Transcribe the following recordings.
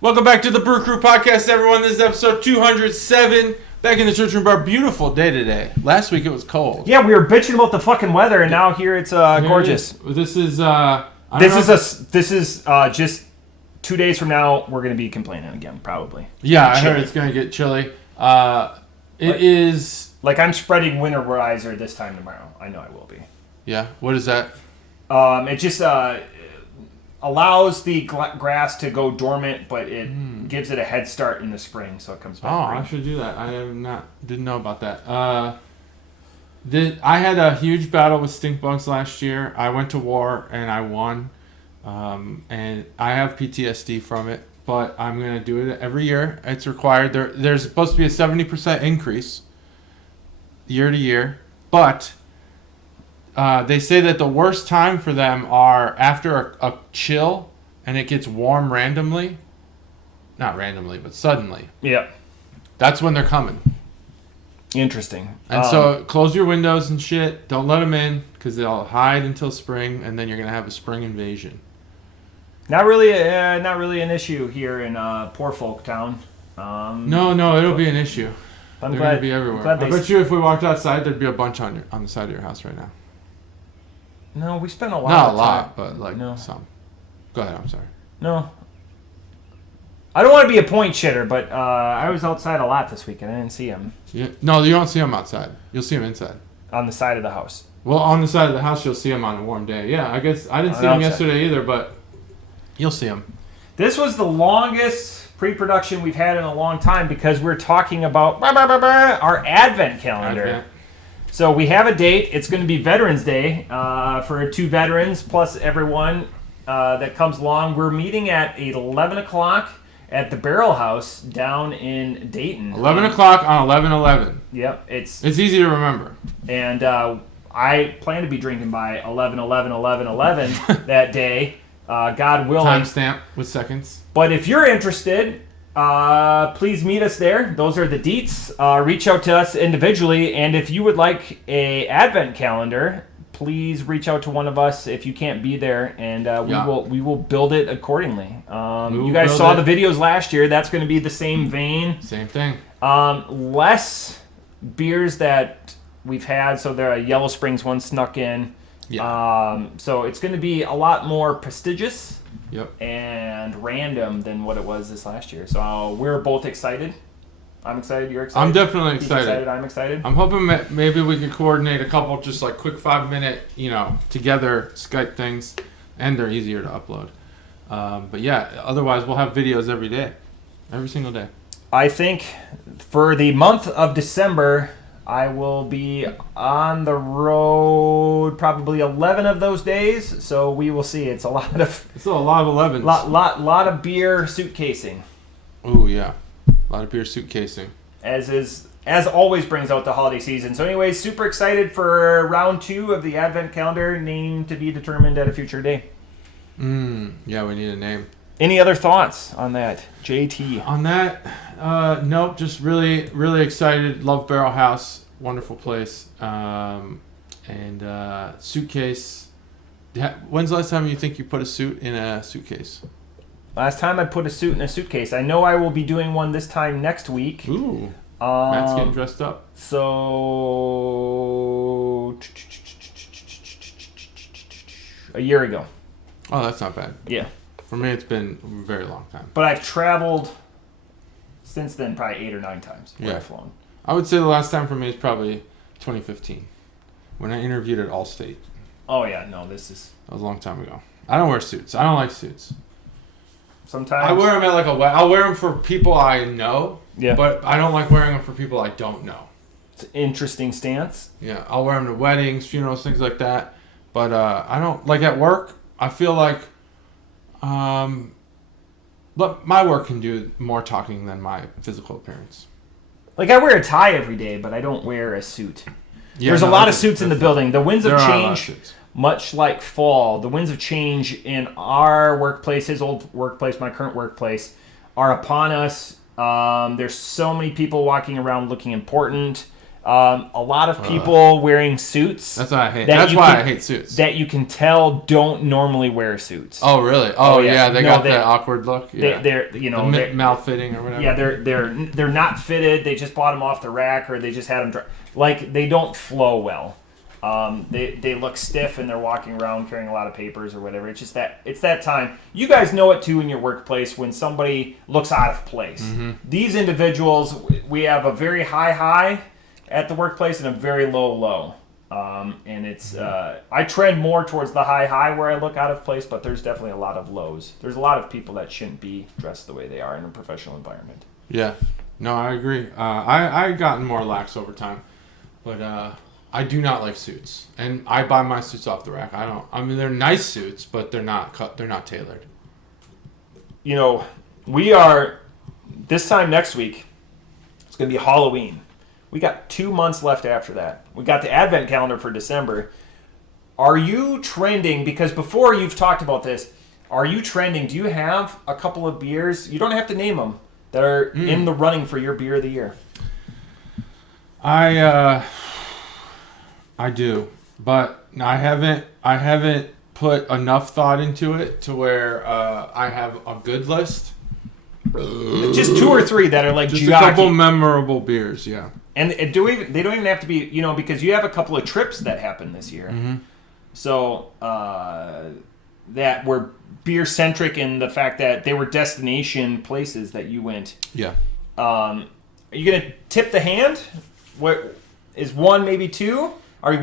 Welcome back to the Brew Crew Podcast, everyone. This is episode 207. Back in the church room bar. Beautiful day today. Last week it was cold. Yeah, we were bitching about the fucking weather, and now here it's gorgeous. This is just 2 days from now. We're gonna be complaining again, probably. Yeah, I heard it's gonna get chilly. It is like I'm spreading winterizer this time tomorrow. I know I will be. Yeah. What is that? It just allows the grass to go dormant, but it gives it a head start in the spring, so it comes back. I should do that. Didn't know about that. I had a huge battle with stink bugs last year. I went to war and I won, and I have PTSD from it. But I'm gonna do it every year. It's required. There's supposed to be a 70% increase year to year, but they say that the worst time for them are after a chill and it gets warm randomly. Not randomly, but suddenly. Yeah. That's when they're coming. Interesting. And so close your windows and shit. Don't let them in because they'll hide until spring, and then you're going to have a spring invasion. Not really an issue here in Poor Folk Town. No, it'll be an issue. They're going to be everywhere. I bet you if we walked outside, there'd be a bunch on the side of your house right now. No, we spent a lot. Not of a lot, time. but some. Go ahead. I'm sorry. No. I don't want to be a point shitter, but I was outside a lot this weekend. I didn't see him. Yeah. No, you don't see them outside. You'll see them inside. On the side of the house. Well, on the side of the house, you'll see them on a warm day. Yeah, I guess I didn't see them yesterday either, but you'll see them. This was the longest pre-production we've had in a long time because we're talking about our Advent calendar. So we have a date. It's going to be Veterans Day for 2 veterans plus everyone that comes along. We're meeting at 11 o'clock at the Barrel House down in Dayton. 11 o'clock on 11/11. Yep. It's easy to remember. And I plan to be drinking by 11/11/11/11 that day, God willing. Timestamp with seconds. But if you're interested, please meet us there. Those are the deets. Reach out to us individually, and if you would like a Advent calendar, please reach out to one of us if you can't be there, and we will build it accordingly. You guys saw the videos last year. That's going to be the same vein. Same thing. Less beers that we've had, so there are Yellow Springs one snuck in. Yeah. So it's going to be a lot more prestigious. Yep. And random than what it was this last year. So we're both excited. I'm excited. You're excited. I'm definitely He's excited. I'm excited. I'm hoping maybe we could coordinate a couple just like quick 5-minute, together Skype things, and they're easier to upload. But yeah, otherwise we'll have videos every day, every single day. I think for the month of December, I will be on the road probably 11 of those days, so we will see. It's a lot of 11s. Lot of beer suitcasing. Oh yeah, a lot of beer suitcasing. As always brings out the holiday season. So anyways, super excited for round 2 of the Advent calendar, name to be determined at a future day. Yeah, we need a name. Any other thoughts on that, JT? On that, nope. Just really, really excited. Love Barrel House, wonderful place. And suitcase. When's the last time you think you put a suit in a suitcase? Last time I put a suit in a suitcase. I know I will be doing one this time next week. Ooh. Matt's getting dressed up. So a year ago. Oh, that's not bad. Yeah. For me, it's been a very long time. But I've traveled since then probably 8 or 9 times where I've flown. I would say the last time for me is probably 2015 when I interviewed at Allstate. Oh, yeah. No, that was a long time ago. I don't wear suits. I don't like suits. Sometimes. I wear them at I'll wear them for people I know. Yeah. But I don't like wearing them for people I don't know. It's an interesting stance. Yeah. I'll wear them to weddings, funerals, things like that. But I don't, like at work, I feel like but my work can do more talking than my physical appearance. Like I wear a tie every day, but I don't wear a suit. Yeah, There's a lot of suits in the building. The winds of change, much like fall, the winds of change in our workplace, his old workplace, my current workplace, are upon us. There's so many people walking around looking important. A lot of people wearing suits. That's what I hate. That's why I hate suits. That you can tell don't normally wear suits. Oh really? Oh yeah, they got that awkward look. Yeah. They're malfitting or whatever. Yeah, they're not fitted. They just bought them off the rack, or they just had them like they don't flow well. They look stiff and they're walking around carrying a lot of papers or whatever. It's that time. You guys know it too in your workplace when somebody looks out of place. Mm-hmm. These individuals, we have a very high at the workplace and a very low. And it's I trend more towards the high where I look out of place, but there's definitely a lot of lows. There's a lot of people that shouldn't be dressed the way they are in a professional environment. Yeah, no, I agree. I've gotten more lax over time, but I do not like suits, and I buy my suits off the rack. I mean, they're nice suits, but they're not tailored. We are this time next week. It's going to be Halloween. We got 2 months left after that. We got the Advent calendar for December. Are you trending? Because before you've talked about this, are you trending? Do you have a couple of beers? You don't have to name them that are in the running for your beer of the year. I do, but I haven't put enough thought into it to where I have a good list. Just 2 or 3 that are like just a couple memorable beers, yeah. And they don't even have to be, because you have a couple of trips that happened this year. Mm-hmm. So that were beer centric in the fact that they were destination places that you went. Yeah. Are you gonna tip the hand? What is 1, maybe 2? Are you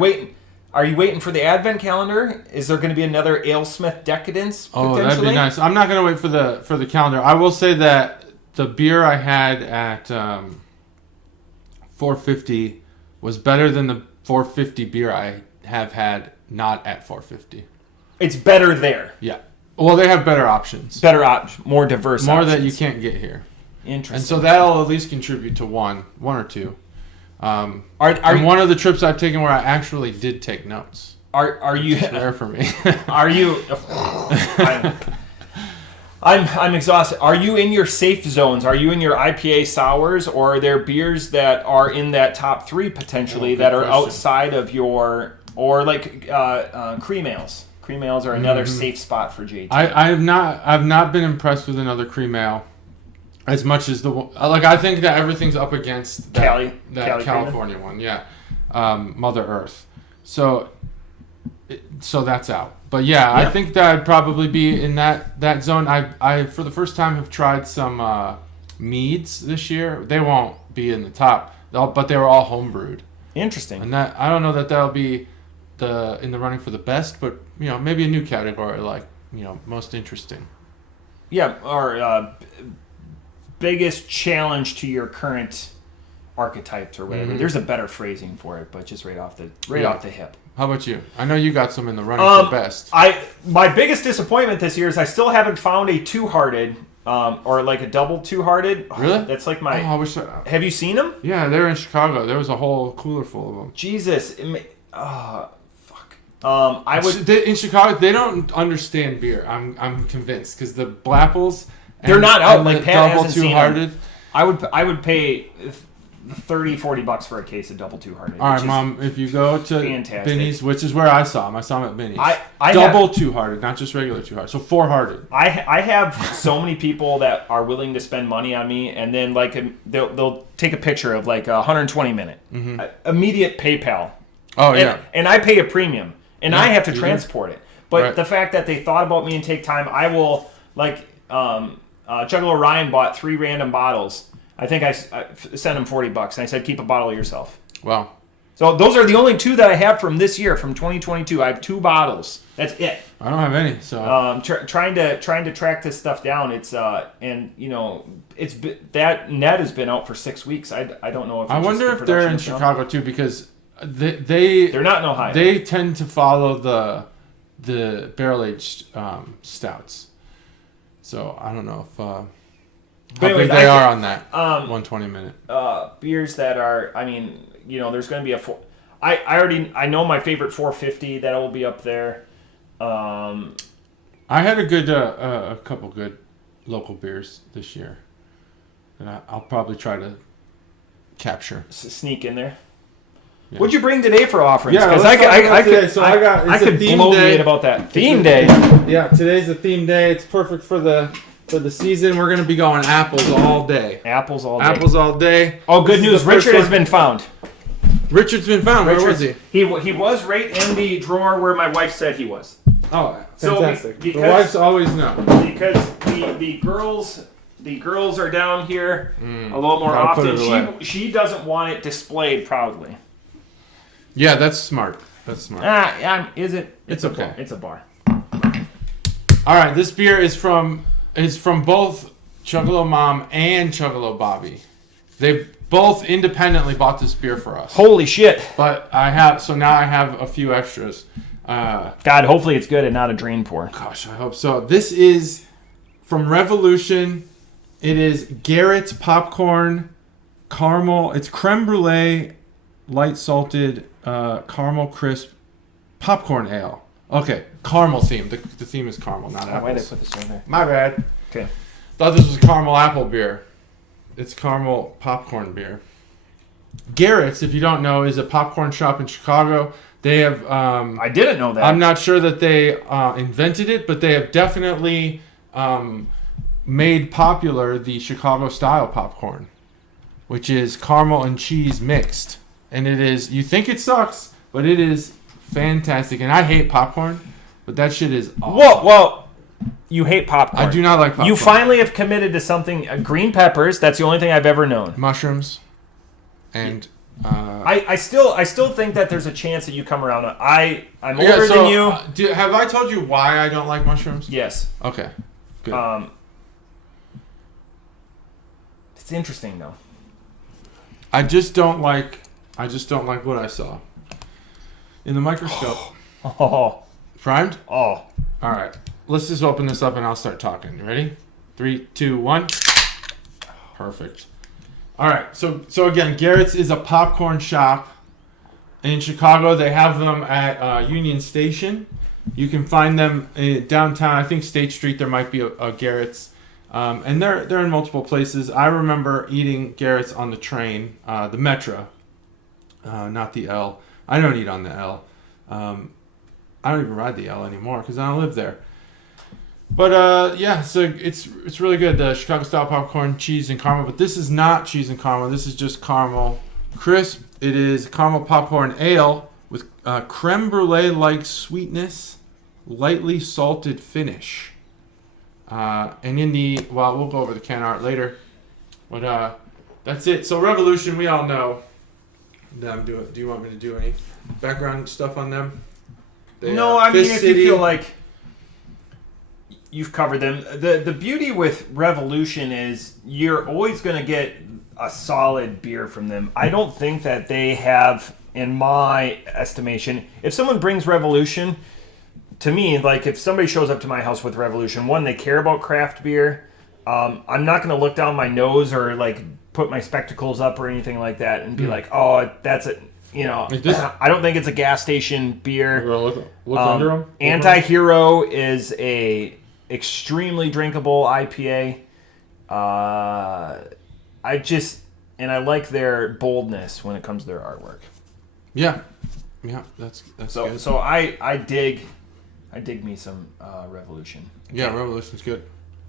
waiting for the Advent calendar? Is there going to be another AleSmith Decadence potentially? Oh, that'd be nice. I'm not going to wait for the calendar. I will say that the beer I had at 450 was better than the 450 beer I have had not at 450. It's better there. Yeah. Well, they have better options. More diverse more options. that you can't get here. Interesting. And so that'll at least contribute to one or two. Are one of the trips I've taken where I actually did take notes. Are you? It's rare for me. Are you? I'm exhausted. Are you in your safe zones? Are you in your IPA sours, or are there beers that are in that top 3 potentially that are outside of your, or like cream ales? Cream ales are another safe spot for JT. I've not been impressed with another cream ale. As much as I think that everything's up against that California one, yeah, Mother Earth. So that's out. But yeah, I think that I'd probably be in that zone. I for the first time have tried some meads this year. They won't be in the top, but they were all homebrewed. Interesting. And that I don't know that that'll be in the running for the best, but maybe a new category like most interesting. Yeah, or. Biggest challenge to your current archetypes or whatever. Mm-hmm. There's a better phrasing for it, but just right off the hip. How about you? I know you got some in the running for best. My biggest disappointment this year is I still haven't found a two-hearted or like a double two-hearted. Really? That's like my. Have you seen them? Yeah, they're in Chicago. There was a whole cooler full of them. Jesus. Fuck. I would in Chicago. They don't understand beer. I'm convinced because the Blapples. They're not out. Like Pat hasn't seen them. I would pay $30-$40 for a case of double two-hearted. All right, Mom. If you go to Binny's, which is where I saw them at Binny's. I double two-hearted, not just regular two-hearted. So 4-hearted. I have so many people that are willing to spend money on me, and then like they'll take a picture of like a 120-minute immediate PayPal. Oh yeah. And I pay a premium, and I have to transport it. But the fact that they thought about me and take time, I will like. Chuggalo Ryan bought 3 random bottles. I think I sent him $40, and I said, keep a bottle yourself. Wow. So those are the only 2 that I have from this year, from 2022. I have 2 bottles. That's it. I don't have any. So trying to track this stuff down. It's that net has been out for 6 weeks. I don't know if. I wonder if they're in Chicago too, because they're not in Ohio. They tend to follow the barrel aged stouts. So I don't know if how big they are on that 120-minute. Beers that are, there's going to be a I know my favorite 450 that will be up there. I had a couple good local beers this year that I'll probably try to capture. Sneak in there. What'd you bring today for offerings? Yeah, Because I could bloviate about that. Theme day. Yeah, today's a theme day. It's perfect for the season. We're gonna be going apples all day. Apples all day. Apples all day. Oh, good news! Richard has been found. Richard's been found. Where was he? He was right in the drawer where my wife said he was. Oh, fantastic! So the wives always know. Because the girls are down here a little more often. She doesn't want it displayed proudly. Yeah, that's smart. Is it? It's okay. It's a bar. All right, this beer is from both Chuggalo Mom and Chuggalo Bobby. They both independently bought this beer for us. Holy shit! But now I have a few extras. God, hopefully it's good and not a drain pour. Gosh, I hope so. This is from Revolution. It is Garrett's popcorn caramel. It's creme brulee, light salted caramel crisp popcorn ale. Okay, caramel theme. The theme is caramel, not apples. Why did I put this in there? My bad. Okay. Thought this was caramel apple beer. It's caramel popcorn beer. Garrett's, if you don't know, is a popcorn shop in Chicago. They have... I didn't know that. I'm not sure that they invented it, but they have definitely made popular the Chicago-style popcorn, which is caramel and cheese mixed. And it is... You think it sucks, but it is fantastic. And I hate popcorn, but that shit is awesome. Whoa. You hate popcorn. I do not like popcorn. You finally have committed to something. Green peppers. That's the only thing I've ever known. Mushrooms. And... I still think that there's a chance that you come around. I'm older than you. Have I told you why I don't like mushrooms? Yes. Okay. Good. It's interesting though. I just don't like what I saw in the microscope. Oh. Primed? Oh. All right. Let's just open this up and I'll start talking. You ready? 3, 2, 1. Perfect. All right. So again, Garrett's is a popcorn shop in Chicago. They have them at Union Station. You can find them downtown. I think State Street. There might be a Garrett's, and they're in multiple places. I remember eating Garrett's on the train, the Metro, not the L. I don't eat on the L. I don't even ride the L anymore because I don't live there. But yeah, so it's really good. The Chicago style popcorn, cheese and caramel. But this is not cheese and caramel. This is just caramel crisp. It is caramel popcorn ale with creme brulee like sweetness, lightly salted finish. And we'll go over the can art later. But that's it. So Revolution, we all know them. Do you want me to do any background stuff on them? No, I mean if you feel like you've covered them. The beauty with Revolution is you're always going to get a solid beer from them. I don't think that they have, in my estimation, if someone brings Revolution, to me, like if somebody shows up to my house with Revolution, one, they care about craft beer. I'm not going to look down my nose or like put my spectacles up or anything like that and be like, oh, that's it. You know, I don't think it's a gas station beer. Look under them. Anti-Hero is a extremely drinkable IPA. I like their boldness when it comes to their artwork. Yeah, that's good. So I dig me some Revolution. Yeah, Revolution's good.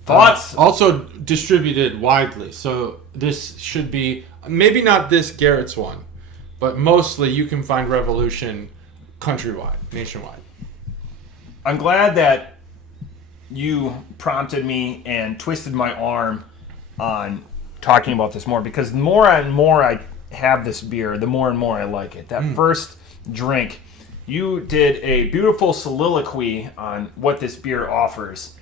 Thoughts? Also distributed widely, so this should be maybe not this Garrett's one, but mostly you can find Revolution countrywide, nationwide. I'm glad that you prompted me and twisted my arm on talking about this more, because the more and more I have this beer, the more and more I like it. That first drink, you did a beautiful soliloquy on what this beer offers.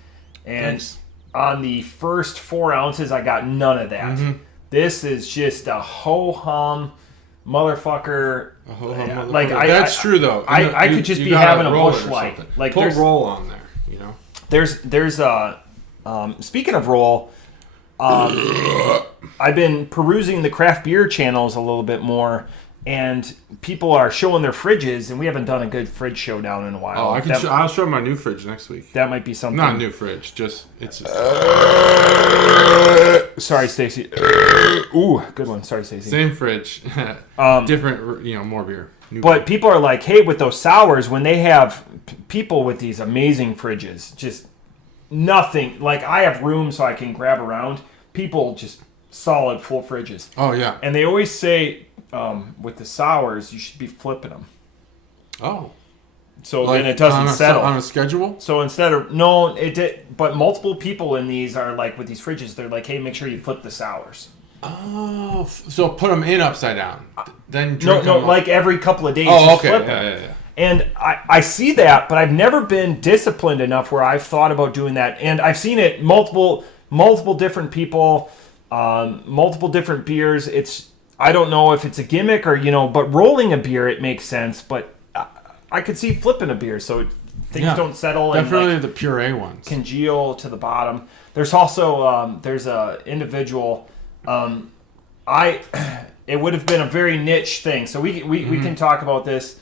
And Thanks. On the first 4 ounces, I got none of that. Mm-hmm. This is just a ho-hum motherfucker. Like that's true though. I could just be having a Busch Light. Like put roll on there, you know. There's a speaking of roll, I've been perusing the craft beer channels a little bit more, and people are showing their fridges, and we haven't done a good fridge showdown in a while. Oh, I'll show my new fridge next week. That might be something. Not a new fridge, just it's. sorry, Stacy. Ooh, good one. Sorry, Stacy. Same fridge, different, more beer. But people are like, hey, with those sours, when they have people with these amazing fridges, just nothing. Like, I have room so I can grab around. People just solid full fridges. Oh, yeah. And they always say with the sours, you should be flipping them. Oh. So then it doesn't settle. On a schedule? So instead of, no, it did, but multiple people in these are like, with these fridges, they're like, hey, make sure you flip the sours. Oh, so put them in upside down. Then drink No, them like every couple of days. Oh, okay. Flip Yeah. And I see that, but I've never been disciplined enough where I've thought about doing that. And I've seen it multiple different people, multiple different beers. I don't know if it's a gimmick or, but rolling a beer, it makes sense. But I could see flipping a beer so things don't settle. Definitely and the puree ones. Congeal to the bottom. There's also, there's a individual, it would have been a very niche thing. So we can talk about this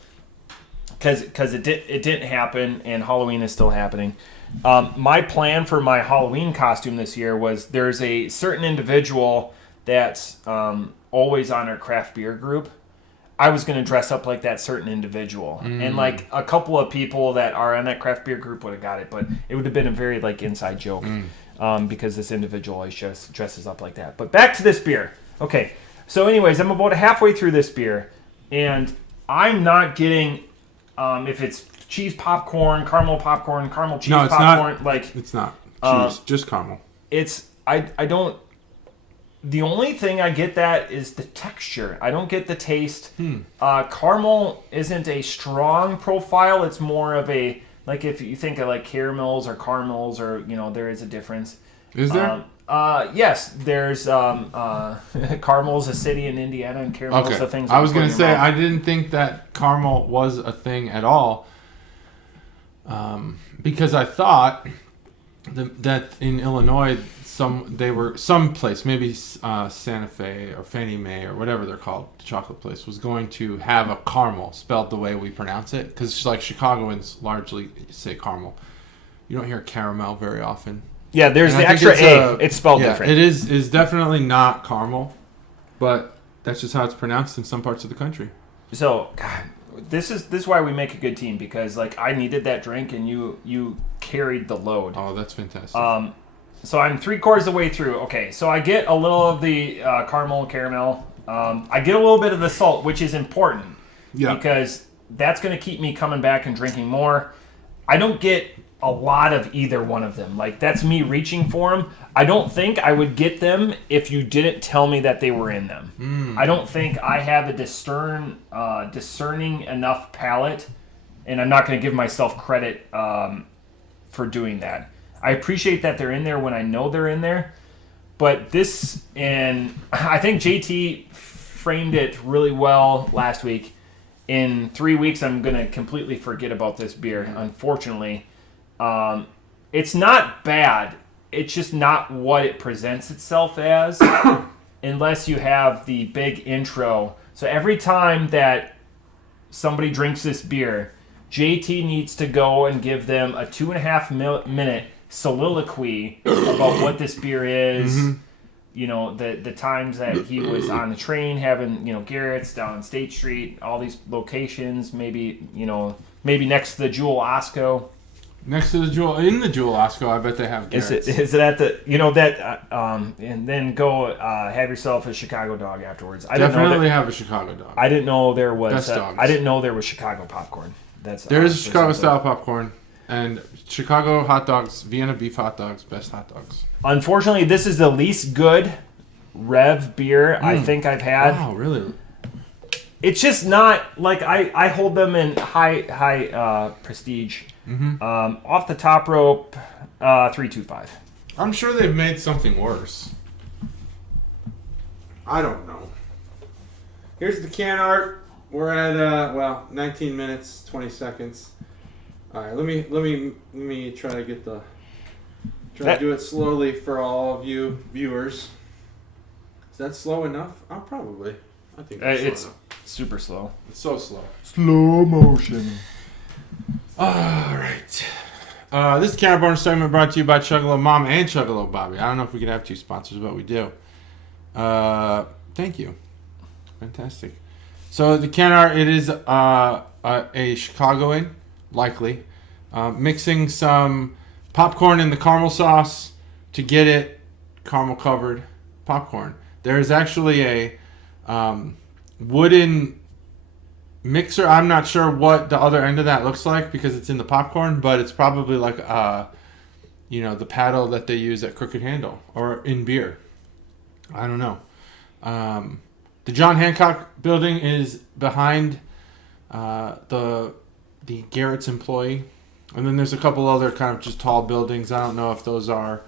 because it didn't happen, and Halloween is still happening. My plan for my Halloween costume this year was there's a certain individual that's always on our craft beer group. I was going to dress up like that certain individual. And like a couple of people that are on that craft beer group would have got it, but it would have been a very like inside joke because this individual always just dresses up like that. But back to this beer. Okay, so anyways, I'm about halfway through this beer, and I'm not getting... if it's cheese popcorn, caramel cheese popcorn, it's not cheese, just caramel. I don't. The only thing I get that is the texture. I don't get the taste. Caramel isn't a strong profile. It's more of a like if you think of like caramels or caramels or there is a difference. Is there? Yes, there's Carmel's a city in Indiana, and Caramel's the things. I was going to say I didn't think that caramel was a thing at all, because I thought that in Illinois some place, maybe Santa Fe or Fannie Mae or whatever they're called, the chocolate place, was going to have a caramel spelled the way we pronounce it, because like Chicagoans largely say caramel. You don't hear caramel very often. Yeah, there's the extra A. It's spelled different. It is definitely not caramel, but that's just how it's pronounced in some parts of the country. So, God, this is why we make a good team, because like I needed that drink and you carried the load. Oh, that's fantastic. So I'm 3/4 of the way through. Okay, so I get a little of the caramel. I get a little bit of the salt, which is important because that's going to keep me coming back and drinking more. I don't get a lot of either one of them. Like, that's me reaching for them. I don't think I would get them if you didn't tell me that they were in them. I don't think I have a discerning enough palate, and I'm not going to give myself credit for doing that. I appreciate that they're in there when I know they're in there, but this, and I think JT framed it really well last week. In 3 weeks, I'm going to completely forget about this beer, unfortunately. It's not bad. It's just not what it presents itself as unless you have the big intro. So every time that somebody drinks this beer, JT needs to go and give them a 2.5 minute soliloquy about what this beer is. The times that he was on the train having, Garrett's down on State Street, all these locations, maybe next to the Jewel Osco. Next to the Jewel, in the Jewel Osco, I bet they have Garrett's. Is it at the, and then go have yourself a Chicago dog afterwards. Definitely have a Chicago dog. I didn't know there was. Best dogs. I didn't know there was Chicago popcorn. There is Chicago style popcorn, and Chicago hot dogs, Vienna beef hot dogs, best hot dogs. Unfortunately, this is the least good Rev beer I think I've had. Wow, really? It's just not like I hold them in high prestige. Off the top rope, 3.25. I'm sure they've made something worse. I don't know. Here's the can art. We're at 19 minutes 20 seconds. All right, let me try to get to do it slowly for all of you viewers. Is that slow enough? Probably. I think it's super slow. It's so slow. Slow motion. All right. This Can Bonus segment brought to you by Chuggalo Mom and Chuggalo Bobby. I don't know if we could have two sponsors, but we do. Thank you. Fantastic. So the can art, it is a Chicagoan, likely, mixing some popcorn in the caramel sauce to get it caramel covered popcorn. There is actually a wooden mixer. I'm not sure what the other end of that looks like because it's in the popcorn, but it's probably like the paddle that they use at Crooked Handle or in beer. I don't know. The John Hancock building is behind the Garrett's employee, and then there's a couple other kind of just tall buildings. I don't know if those are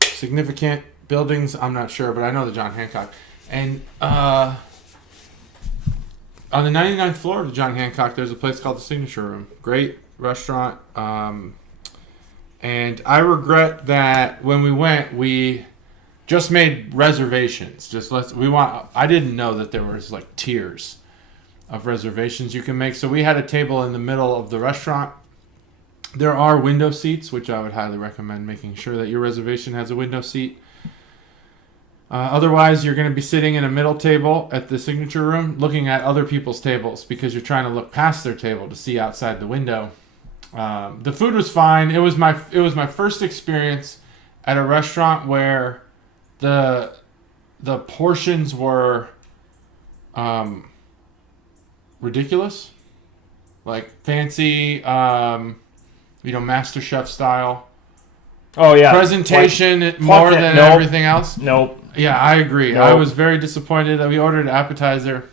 significant buildings. I'm not sure, but I know the John Hancock. And on the 99th floor of the John Hancock, there's a place called the Signature Room. Great restaurant. And I regret that when we went, we just made reservations. I didn't know that there was like tiers of reservations you can make. So we had a table in the middle of the restaurant. There are window seats, which I would highly recommend making sure that your reservation has a window seat. Otherwise, you're going to be sitting in a middle table at the Signature Room looking at other people's tables because you're trying to look past their table to see outside the window. The food was fine. It was my first experience at a restaurant where the portions were ridiculous, like fancy, Master Chef style. Oh yeah, presentation more than everything else. Nope. Yeah, I agree. Nope. I was very disappointed that we ordered an appetizer,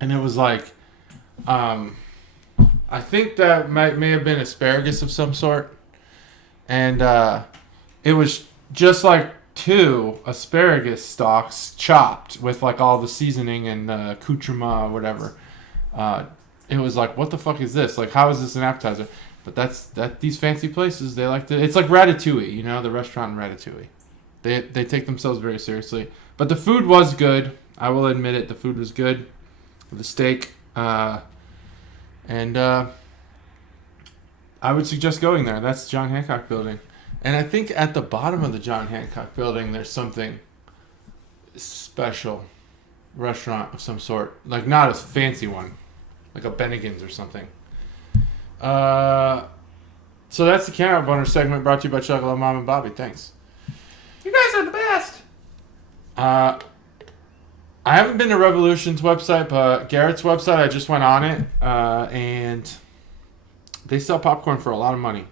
and it was like, I think that may have been asparagus of some sort, and it was just like 2 asparagus stalks chopped with like all the seasoning and accoutrement or whatever. It was like, what the fuck is this? Like, how is this an appetizer? But these fancy places, they like to. It's like Ratatouille, the restaurant in Ratatouille. They take themselves very seriously. But the food was good. I will admit it. The food was good. The steak. And I would suggest going there. That's John Hancock Building. And I think at the bottom of the John Hancock Building, there's something special. Restaurant of some sort. Like, not a fancy one. Like a Bennigan's or something. So that's the Can Boner segment brought to you by Chuggalo Mom and Bobby. Thanks. You guys are the best. I haven't been to Revolution's website, but Garrett's website, I just went on it, and they sell popcorn for a lot of money.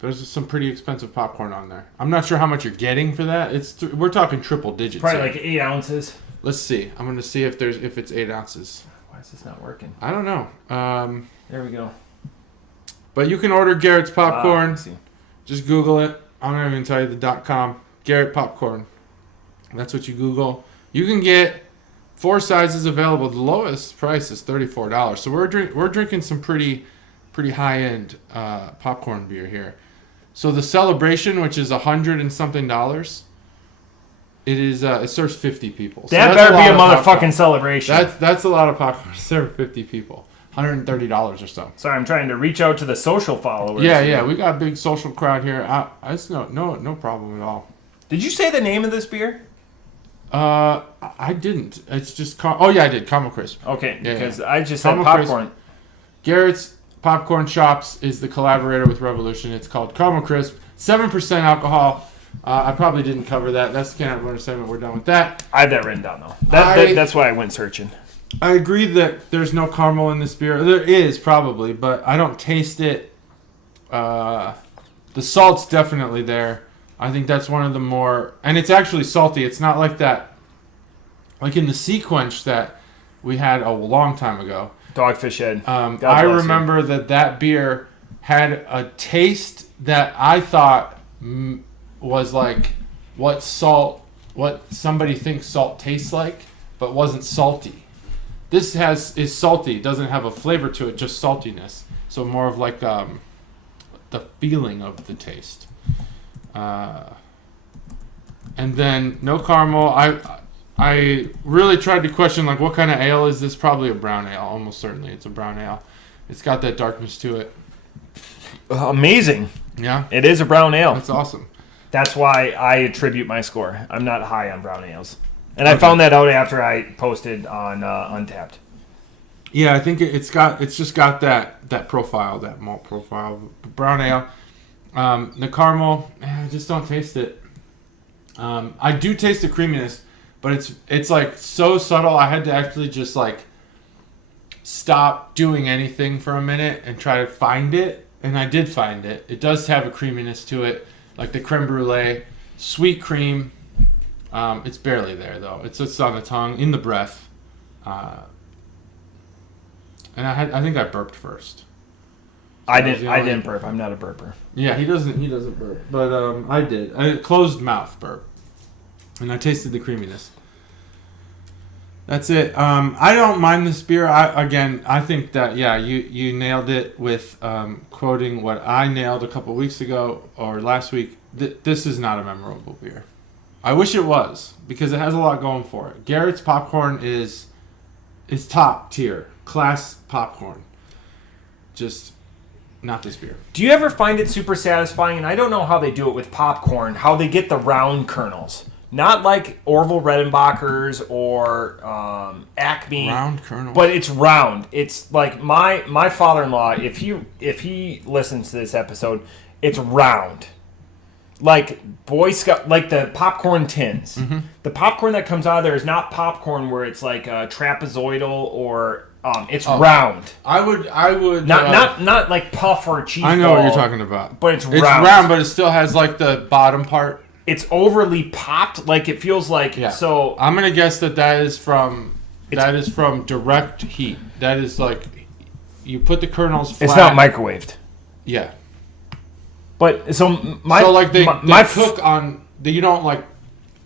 There's some pretty expensive popcorn on there. I'm not sure how much you're getting for that. We're talking triple digits. Probably here. like 8 ounces. Let's see. I'm going to see if it's 8 ounces. Why is this not working? I don't know. There we go. But you can order Garrett's popcorn. Let's see. Just Google it. I'm not even tell you the .com. Garrett popcorn. That's what you Google. You can get 4 sizes available. The lowest price is $34. So we're drinking some pretty high-end popcorn beer here. So the Celebration, which is $100 and something, it serves 50 people. That so better be a motherfucking celebration. That's a lot of popcorn. Serve 50 people. $130 or so. Sorry, I'm trying to reach out to the social followers. Yeah, we got a big social crowd here. It's no problem at all. Did you say the name of this beer? I didn't. It's just I did. Caramel Crisp. Okay, Yeah, because yeah. I just Caramel said popcorn. Crisp. Garrett's Popcorn Shops is the collaborator with Revolution. It's called Caramel Crisp. 7% alcohol. I probably didn't cover that. That's the Can Bonus segment. We're done with that. I have that written down though. That's why I went searching. I agree that there's no caramel in this beer. There is probably, but I don't taste it. The salt's definitely there. I think that's one of the more... And it's actually salty. It's not like that... Like in the Sequench that we had a long time ago. Dogfish Head. I remember that beer had a taste that I thought was like what somebody thinks salt tastes like, but wasn't salty. This is salty. It doesn't have a flavor to it, just saltiness. So more of like the feeling of the taste. And then no caramel. I really tried to question like what kind of ale is this? Probably a brown ale. Almost certainly it's a brown ale. It's got that darkness to it. Amazing. Yeah, It is a brown ale. that's awesome. That's why I attribute my score. I'm not high on brown ales. And I found that out after I posted on Untapped. Yeah, I think it's just got that profile, that malt profile. Brown ale. The caramel, I just don't taste it. I do taste the creaminess, but it's like so subtle. I had to actually just like stop doing anything for a minute and try to find it, and I did find it. It does have a creaminess to it, like the creme brulee, sweet cream. It's barely there though. It's just on the tongue, in the breath, and I think I burped first. I didn't burp. I'm not a burper. Yeah, he doesn't burp, but I did. A closed mouth burp, and I tasted the creaminess. That's it. I don't mind this beer. I think that you nailed it with quoting what I nailed a couple weeks ago or last week. This is not a memorable beer. I wish it was, because it has a lot going for it. Garrett's popcorn is top tier class popcorn. Just not this beer. Do you ever find it super satisfying? And I don't know how they do it with popcorn, how they get the round kernels. Not like Orville Redenbacher's or Acme. Round kernel. But it's round. It's like my father-in-law, if he listens to this episode, it's round. Like Boy Scout, like the popcorn tins. Mm-hmm. The popcorn that comes out of there is not popcorn where it's like trapezoidal or it's round. I would not like puff or cheese. I know ball, what you're talking about. But it's round. It's round, but it still has like the bottom part. It's overly popped, like it feels like so. I'm gonna guess that is from direct heat. That is like you put the kernels flat. It's not microwaved. Yeah. But so they cook on. You don't like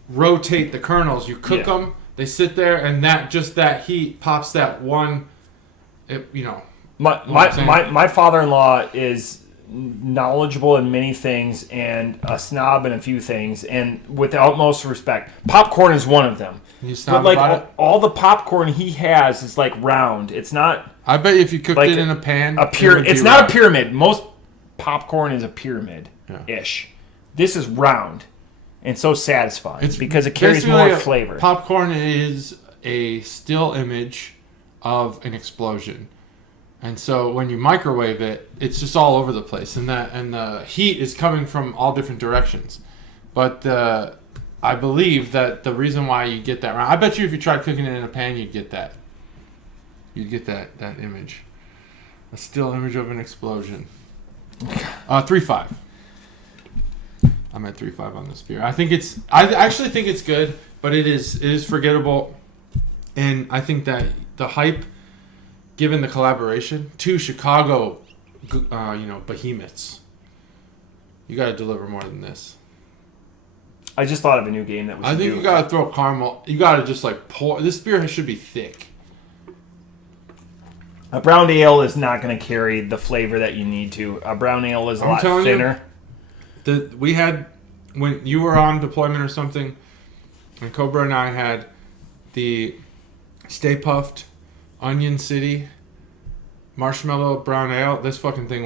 rotate the kernels. You cook them. They sit there, and that heat pops that one. My father-in-law is knowledgeable in many things and a snob in a few things, and with the utmost respect, popcorn is one of them. But like all the popcorn he has is like round. It's not. I bet if you cooked it in a pan, it's not a pyramid. Most popcorn is a pyramid-ish. This is round and so satisfying. It's because it carries more flavor. Popcorn is a still image of an explosion. And so when you microwave it, it's just all over the place, and the heat is coming from all different directions. But I believe that the reason why you get that round, I bet you if you tried cooking it in a pan, you'd get that. You'd get that image, a still image of an explosion. 3.5. I'm at 3.5 on this beer. I actually think it's good, but it is forgettable, and I think that the hype, given the collaboration, two Chicago, behemoths, you got to deliver more than this. I just thought of a new game that we should do. I think you got to throw caramel. You got to just like pour. This beer should be thick. A brown ale is not going to carry the flavor that you need to. A brown ale is a lot thinner. We had, when you were on deployment or something, and Cobra and I had the Stay Puffed Onion City Marshmallow Brown Ale. This fucking thing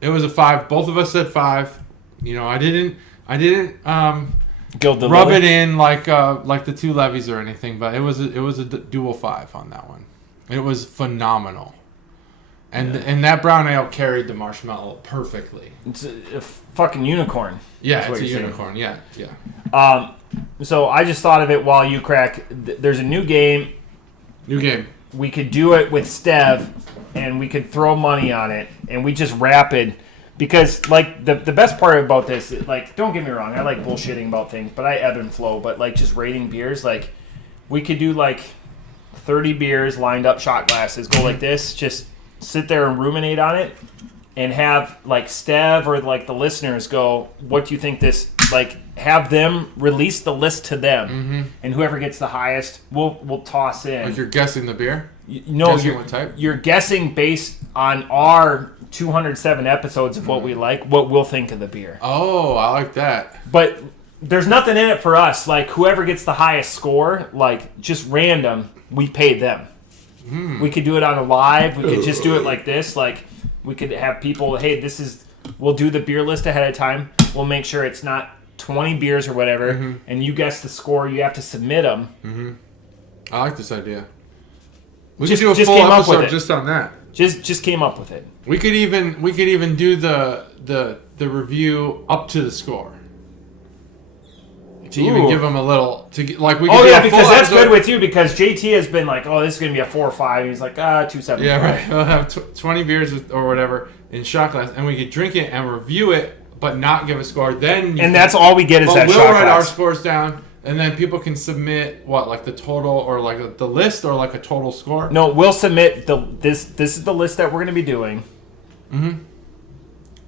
it was a 5. Both of us said 5. I didn't rub it in like the two levies or anything, but it was a dual 5 on that one. It was phenomenal. And that brown ale carried the marshmallow perfectly. It's a fucking unicorn. Yeah, it's a unicorn. Saying. Yeah. So I just thought of it while you crack. There's a new game. We could do it with Stev, and we could throw money on it, and we just rapid. Because, like, the best part about this, like, don't get me wrong, I like bullshitting about things, but I ebb and flow. But, like, just rating beers, like, we could do, like, 30 beers lined up, shot glasses, go like this, just sit there and ruminate on it, and have, like, Stev or, like, the listeners go, what do you think this, like, have them release the list to them, and whoever gets the highest, we'll toss in. Like you're guessing the beer? What type? You're guessing based on our 207 episodes of what we like, what we'll think of the beer. Oh, I like that. But there's nothing in it for us. Like, whoever gets the highest score, like, just random, we pay them. We could do it on a live. We could just do it like this. Like, We could have people, hey, we'll do the beer list ahead of time. We'll make sure it's not 20 beers or whatever, and you guess the score. You have to submit them. Mm-hmm. I like this idea. We just could do a full came up with episode it. just on that. Just came up with it. We could even do the review up to the score. To even give them a little we could because that's good with you because JT has been like, oh, this is gonna be a 4 or 5. He's like, 2.75. Yeah, right. We'll have 20 beers or whatever in shot glass, and we could drink it and review it, but not give a score. That's all we get is that shot glass. We'll write our scores down, and then people can submit the total or the list or a total score. No, we'll submit this is the list that we're gonna be doing. Mm-hmm.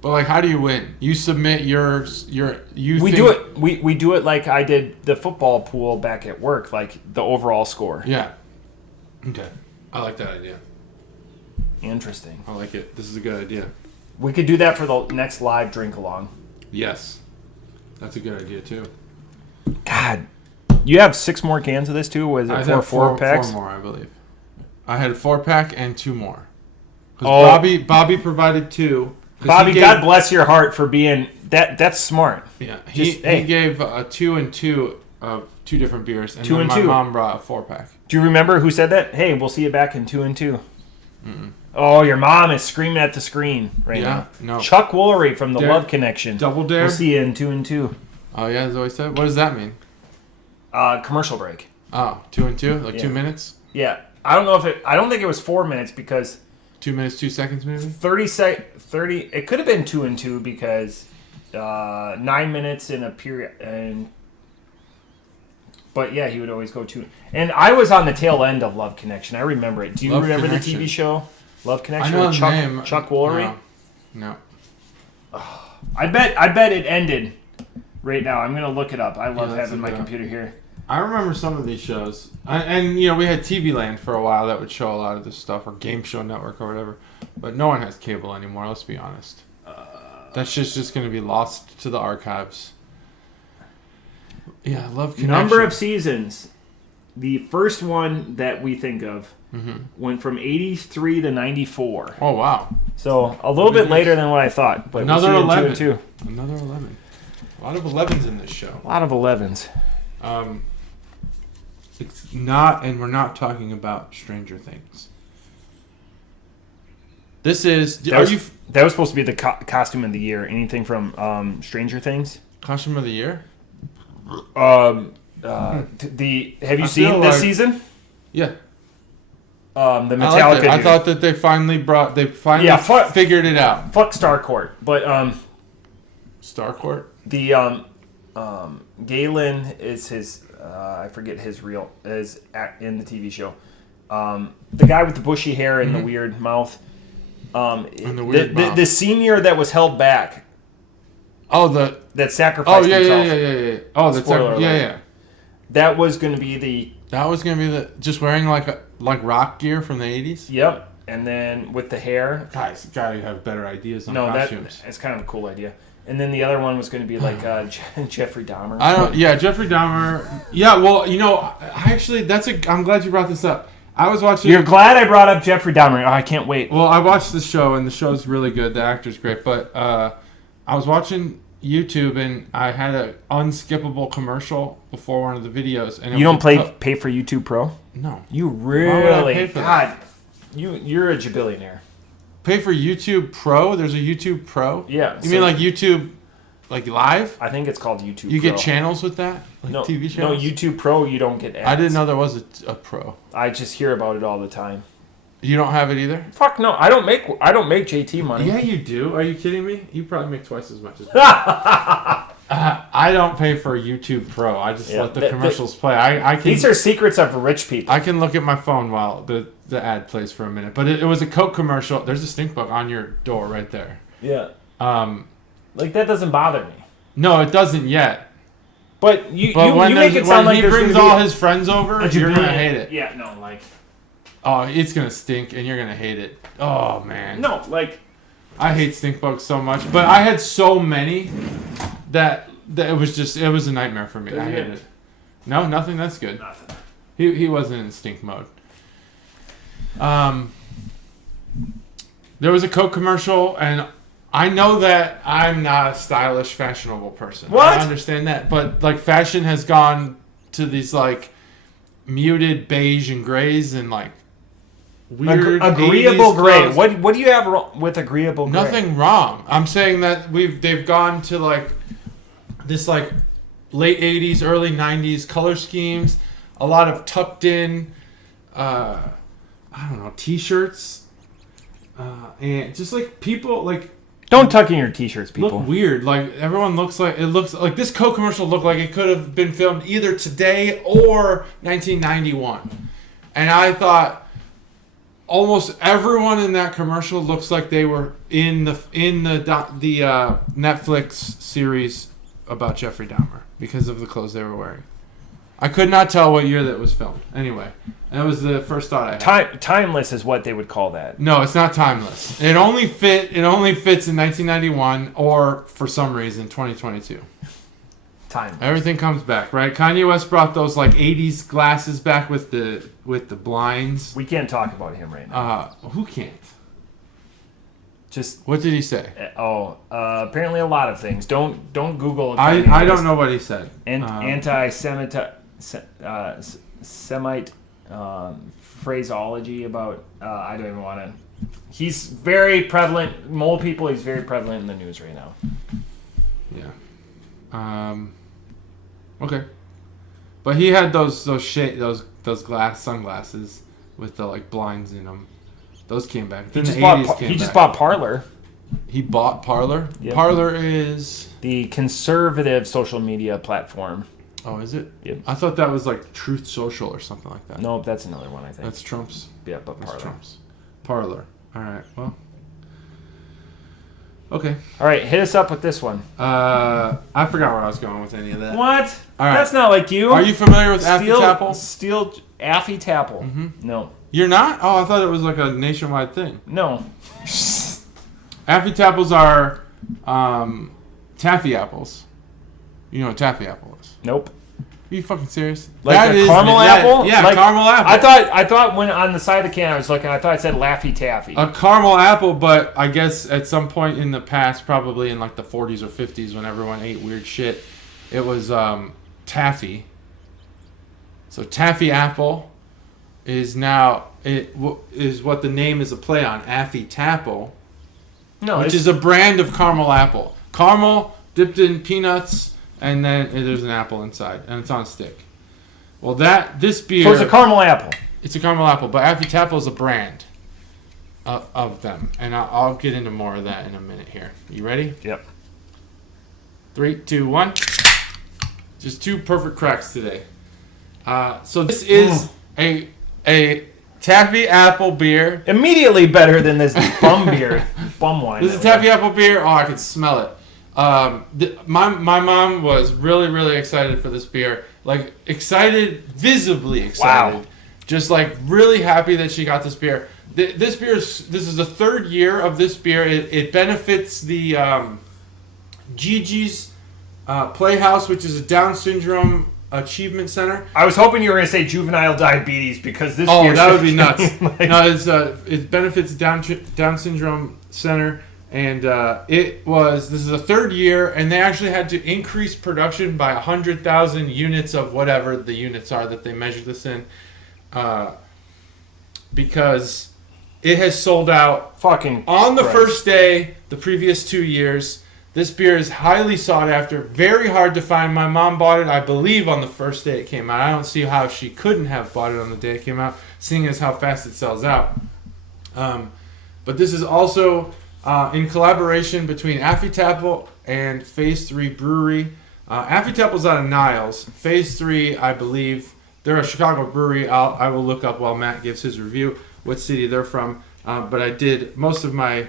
But how do you win? You submit yours. We do it. We do it like I did the football pool back at work, like the overall score. Yeah. Okay. I like that idea. Interesting. I like it. This is a good idea. We could do that for the next live drink along. Yes. That's a good idea too. God, you have 6 more cans of this too? Was it four packs? 4 more, I believe. I had a 4-pack and 2 more. Because Bobby provided 2. Bobby, God bless your heart for being that. That's smart. Yeah, he gave 2 and 2 of 2 different beers, and my mom brought a 4-pack. Do you remember who said that? Hey, we'll see you back in 2 and 2. Mm-mm. Oh, your mom is screaming at the screen right now. No. Chuck Woolery from the Love Connection. Double Dare. We'll see you in 2 and 2. Oh yeah, that's what he said. What does that mean? Commercial break. Oh, 2 and 2, 2 minutes. Yeah, I don't think it was 4 minutes because 2 minutes 2 seconds maybe. 30. It could have been 2 and 2 because 9 minutes in a period But yeah, he would always go 2. And I was on the tail end of Love Connection. I remember it. Do you remember the TV show Love Connection? I know with the name. Chuck Woolery? No. I bet it ended right now. I'm gonna look it up. I love having my computer here. I remember some of these shows, and we had TV Land for a while that would show a lot of this stuff, or Game Show Network or whatever. But no one has cable anymore. Let's be honest. That's just going to be lost to the archives. Yeah, Love Connection. Number of seasons. The first one that we think of went from 83 to 94. Oh wow! So a little bit later than what I thought. But another 11. 2 and 2. Another 11. A lot of 11s in this show. A lot of 11s. It's not, and we're not talking about Stranger Things. This is. That was supposed to be the costume of the year. Anything from Stranger Things? Costume of the year. Have you seen this season? Yeah. The Metallica. I thought that they finally figured it out. Fuck Starcourt, but Starcourt. The Galen is his. I forget his real is in the TV show. The guy with the bushy hair and the weird mouth. And the weird mouth. The senior that was held back. Oh, that sacrificed himself. Yeah. Oh, that's yeah. That was going to be the. That was going to be the just wearing like rock gear from the 80s. Yep, and then with the hair. Guys, gotta have better ideas on costumes. That's kind of a cool idea. And then the other one was going to be like Jeffrey Dahmer. Jeffrey Dahmer. Yeah, well, actually, I'm glad you brought this up. I was watching. You're glad I brought up Jeffrey Dahmer. Oh, I can't wait. Well, I watched the show, and the show's really good. The actor's great, but I was watching YouTube, and I had an unskippable commercial before one of the videos. And you don't pay for YouTube Pro? No. You really? God, you're a jabillionaire. Pay for YouTube Pro? There's a YouTube Pro? Yeah. You mean like YouTube, like live? I think it's called YouTube Pro. You get channels with that? Like no, TV channels? No, YouTube Pro, you don't get ads. I didn't know there was a Pro. I just hear about it all the time. You don't have it either? Fuck no, I don't make JT money. Yeah, you do. Are you kidding me? You probably make twice as much as me. I don't pay for YouTube Pro. I just let the commercials play. I can, these are secrets of rich people. I can look at my phone while the ad plays for a minute. But it was a Coke commercial. There's a stink bug on your door right there. Yeah. Like that doesn't bother me. No, it doesn't yet. But you make it sound like he brings all his friends over, you're gonna hate it. Yeah, no, like. Oh, it's gonna stink, and you're gonna hate it. Oh man. No, like. I hate stink bugs so much, but I had so many that it was a nightmare for me. I hated it. No, nothing. That's good. Nothing. He wasn't in stink mode. There was a Coke commercial, and I know that I'm not a stylish, fashionable person. What? I understand that, but like fashion has gone to these like muted beige and grays and like weird agreeable 80s gray. clothes. What do you have wrong with agreeable gray? Nothing wrong. I'm saying that they've gone to like this like late 80s, early 90s color schemes, a lot of tucked in I don't know, t-shirts, and just like people like Don't tuck in your t-shirts, people. look weird. Like everyone looks like this Coke commercial looked like it could have been filmed either today or 1991, and I thought almost everyone in that commercial looks like they were in the Netflix series about Jeffrey Dahmer because of the clothes they were wearing. I could not tell what year that was filmed. Anyway, that was the first thought I had. Timeless is what they would call that. No, it's not timeless. It only fits in 1991 or for some reason 2022. Timeless. Everything comes back, right? Kanye West brought those like 80s glasses back with the blinds. We can't talk about him right now. Who can't? Just What did he say? apparently a lot of things. Don't Google. I don't know what he said. Semite phraseology about. I don't even want to. He's very prevalent. Mole people. He's very prevalent in the news right now. Yeah. Okay. But he had those sunglasses with the like blinds in them. Those came back. He just bought Parler. He bought Parler? Yep. Parler is The conservative social media platform. Oh, is it? Yep. I thought that was like Truth Social or something like that. Nope, that's another one, I think. That's Trump's. Yeah, but That's Parler. Trump's. Parler. All right. Well. Okay. All right, hit us up with this one. I forgot where I was going with any of that. What? All right. That's not like you. Are you familiar with Affy Tapple? Affy Tapple. Mm-hmm. No. You're not? Oh, I thought it was like a nationwide thing. No. Affy Tapples are taffy apples. You know what taffy apple is? Nope. Are you fucking serious? Like That a is caramel the- apple? Yeah, Like, caramel apple. I thought when on the side of the can I was looking, I thought it said Laffy Taffy. A caramel apple, but I guess at some point in the past, probably in like the 40s or 50s when everyone ate weird shit, it was taffy. So taffy apple is now is what the name is a play on, Affy Tapple, which is a brand of caramel apple. Caramel dipped in peanuts, and then there's an apple inside, and it's on a stick. Well, this beer... So it's a caramel apple. It's a caramel apple, but Affy Tapple is a brand of them. And I'll get into more of that in a minute here. You ready? Yep. 3, 2, 1. Just 2 perfect cracks today. So this is a taffy apple beer. Immediately better than this bum beer. Bum wine. This is taffy apple beer. Oh, I can smell it. My mom was really, really excited for this beer. Like, visibly excited. Wow. Just like really happy that she got this beer. This is the 3rd year of this beer. It benefits the Gigi's Playhouse, which is a Down syndrome achievement center. I was hoping you were going to say juvenile diabetes because this Oh, beer that would be nuts. like, No, it benefits Down syndrome center. And this is the 3rd year, and they actually had to increase production by 100,000 units of whatever the units are that they measured this in, because it has sold out fucking on the Christ. first day the previous 2 years. This beer is highly sought after, very hard to find. My mom bought it, I believe, on the first day it came out. I don't see how she couldn't have bought it on the day it came out, seeing as how fast it sells out. But this is also... in collaboration between Affy Tapple and Phase 3 Brewery. Affy Tapple's out of Niles. Phase 3, I believe, they're a Chicago brewery. I will look up while Matt gives his review what city they're from. But I did most of my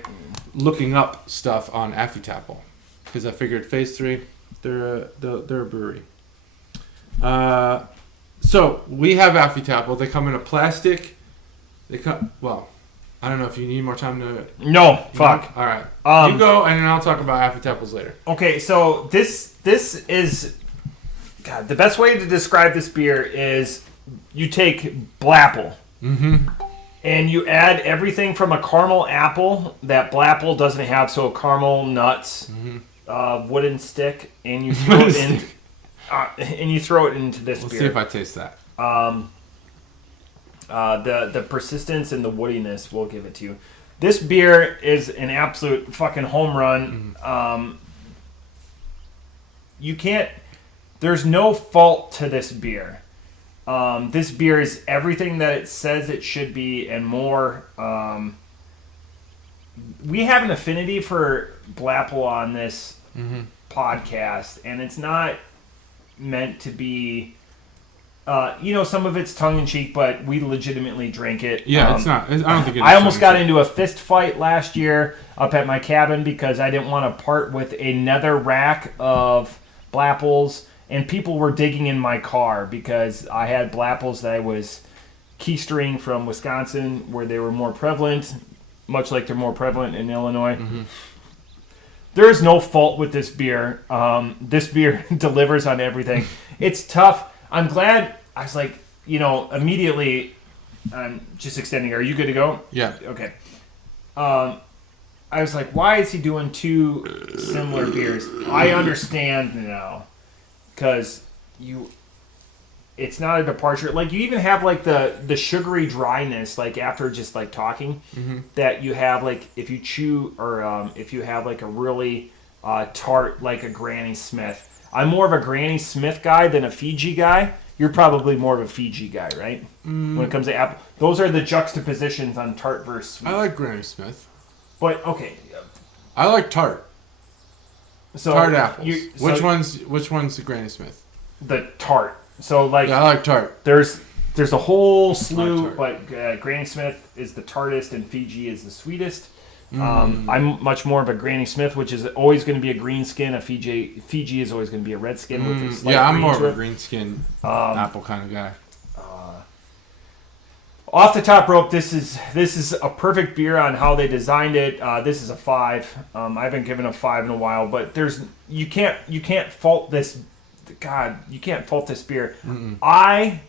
looking up stuff on Affy Tapple because I figured Phase 3, they're a brewery. So we have Affy Tapple. They come in a plastic. I don't know if you need more time to... No, fuck. All right. You go, and then I'll talk about Affy Tapples later. Okay, so this is... God, the best way to describe this beer is you take Blapple. Mm-hmm. And you add everything from a caramel apple that Blapple doesn't have, so caramel nuts, wooden stick, and you throw it in, and you throw it into this beer. Let's see if I taste that. The persistence and the woodiness will give it to you. This beer is an absolute fucking home run. You can't. There's no fault to this beer. This beer is everything that it says it should be and more. We have an affinity for Blapple on this podcast, and it's not meant to be. Some of it's tongue in cheek, but we legitimately drink it. Yeah, it's not. I don't think. I almost got into a fist fight last year up at my cabin because I didn't want to part with another rack of Blapples. And people were digging in my car because I had Blapples that I was keystering from Wisconsin where they were more prevalent, much like they're more prevalent in Illinois. There is no fault with this beer. This beer delivers on everything. It's tough. I'm glad. I was like, immediately, I'm just extending. Are you good to go? Yeah. Okay. I was like, why is he doing two similar beers? I understand now. Because it's not a departure. Like, you even have, like, the sugary dryness, like, after just, like, talking, that you have, like, if you chew, or if you have, like, a really tart, like a Granny Smith. I'm more of a Granny Smith guy than a Fiji guy. You're probably more of a Fiji guy, right? When it comes to apple. Those are the juxtapositions on tart versus sweet. I like Granny Smith. But, okay. I like tart. So tart apples. Which one's the Granny Smith? The tart. So like I like tart. There's a whole slew, but Granny Smith is the tartest and Fiji is the sweetest. I'm much more of a Granny Smith, which is always going to be a green skin. A Fiji is always going to be a red skin with a slight I'm green more to of a it. green skin apple kind of guy. Off the top rope, this is a perfect beer on how they designed it. This is a 5. I haven't given a 5 in a while, but you can't fault this. God, you can't fault this beer. I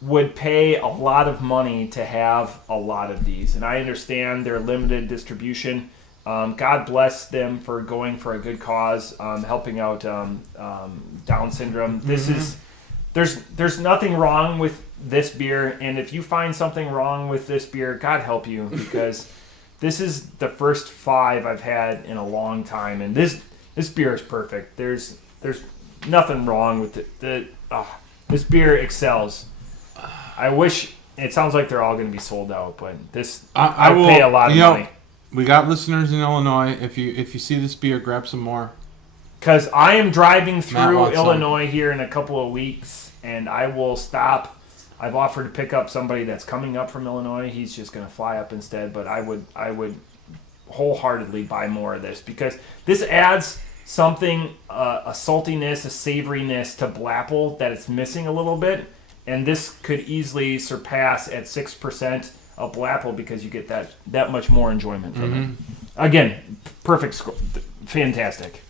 would pay a lot of money to have a lot of these, and I understand their limited distribution. God bless them for going for a good cause, helping out Down syndrome. There's nothing wrong with this beer, and if you find something wrong with this beer, God help you, because this is the first 5 I've had in a long time, and this beer is perfect. There's nothing wrong with it. This beer excels. I wish it sounds like they're all going to be sold out, but I will pay a lot of money. We got listeners in Illinois. If you see this beer, grab some more. Because I am driving through Illinois here in a couple of weeks, and I will stop. I've offered to pick up somebody that's coming up from Illinois. He's just going to fly up instead, but I would wholeheartedly buy more of this because this adds something, a saltiness, a savoriness to Blapple that it's missing a little bit, and this could easily surpass at 6% of Blapple because you get that much more enjoyment from it. Again, perfect score, fantastic.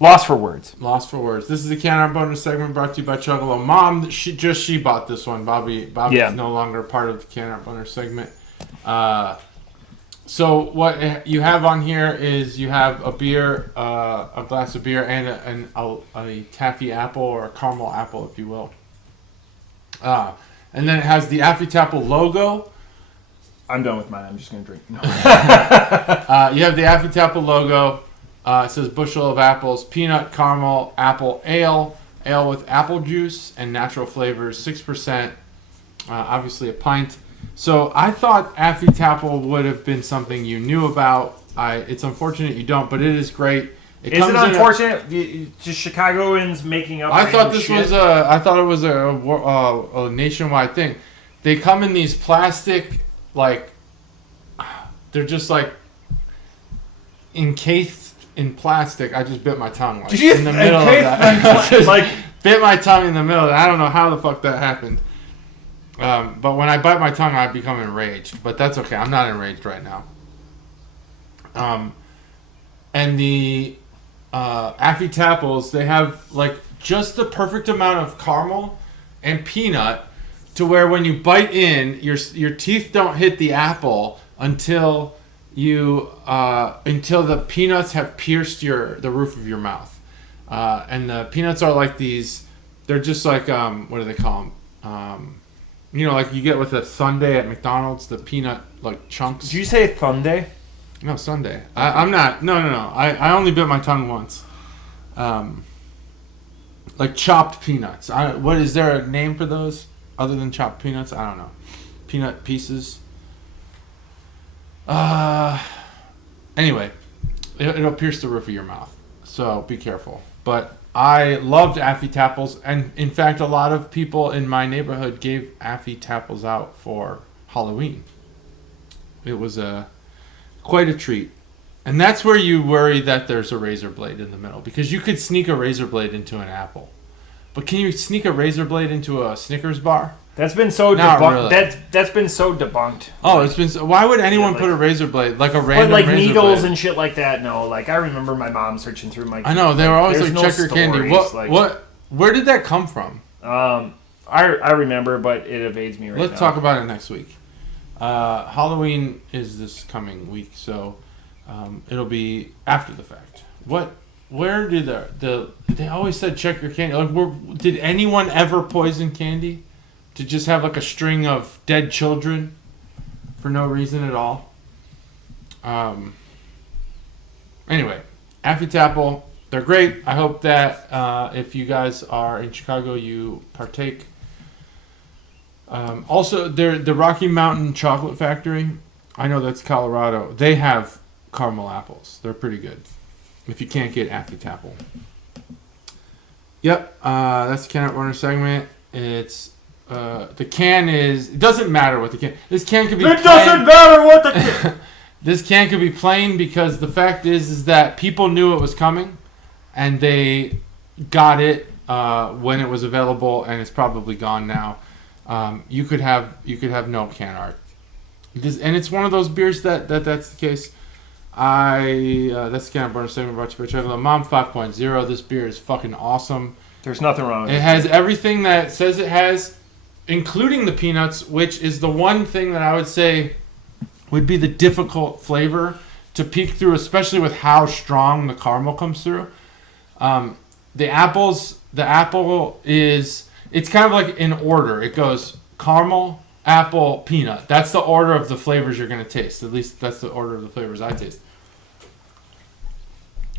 Lost for words. This is the Can Art Bonus segment brought to you by Chuggalo. Mom, she bought this one. Bobby's no longer part of the Can Art Bonus segment. So what you have on here is you have a beer, a glass of beer, and a taffy apple or a caramel apple, if you will. And then it has the Affy Tapple logo. I'm done with mine. I'm just going to drink. No. You have the Affy Tapple logo. It says bushel of apples, peanut, caramel, apple, ale with apple juice and natural flavors, 6%, obviously a pint. So I thought Affy Tapple would have been something you knew about. It's unfortunate you don't, but it is great. Is it unfortunate? Just Chicagoans making up. I thought it was a nationwide thing. They come in these plastic, like, they're just like encased in plastic. I just bit my tongue in the middle of that. Bit my tongue in the middle of that. I don't know how the fuck that happened. But when I bite my tongue, I become enraged. But that's okay. I'm not enraged right now. And the Affy Tapples, they have like just the perfect amount of caramel and peanut to where when you bite in, your teeth don't hit the apple until until the peanuts have pierced the roof of your mouth. And the peanuts are like these. They're just like what do they call them? Like you get with a sundae at McDonald's, the peanut like chunks. Did you say sundae? No, sundae. I'm not. No. I only bit my tongue once. Like chopped peanuts. What is there a name for those other than chopped peanuts? I don't know. Peanut pieces. Anyway, it'll pierce the roof of your mouth, so be careful. But I loved Affy Tapples, and in fact, a lot of people in my neighborhood gave Affy Tapples out for Halloween. It was quite a treat. And that's where you worry that there's a razor blade in the middle, because you could sneak a razor blade into an apple. But can you sneak a razor blade into a Snickers bar? That's been so debunked. Really. That's been so debunked. Oh, it's been. Why would anyone put a razor blade, like a random like razor needles blade? And shit like that? No, like I remember my mom searching through my. I know they were always like, check your candy. Like, what? Where did that come from? I remember, but it evades me right now. Let's talk about it next week. Halloween is this coming week, so it'll be after the fact. Where did they always said check your candy? Like, did anyone ever poison candy to just have like a string of dead children for no reason at all? Anyway, Affy Tapple, they're great. I hope that if you guys are in Chicago, you partake. Also, the Rocky Mountain Chocolate Factory, I know that's Colorado. They have caramel apples. They're pretty good. If you can't get Affy Tapple. Yep, that's the Can Warner segment. It's the can is. It doesn't matter what the can. This can could be. It doesn't matter what the can. This can could be plain because the fact is that people knew it was coming, and they got it when it was available, and it's probably gone now. You could have no can art. And it's one of those beers that's the case. That's the Can Burner segment brought to you by Chuggalos. Mom 5.0. This beer is fucking awesome. There's nothing wrong with it. It has everything that it says it has, including the peanuts, which is the one thing that I would say would be the difficult flavor to peek through, especially with how strong the caramel comes through. The apple is, it's kind of like in order. It goes caramel, apple, peanut. That's the order of the flavors you're going to taste. At least that's the order of the flavors I taste.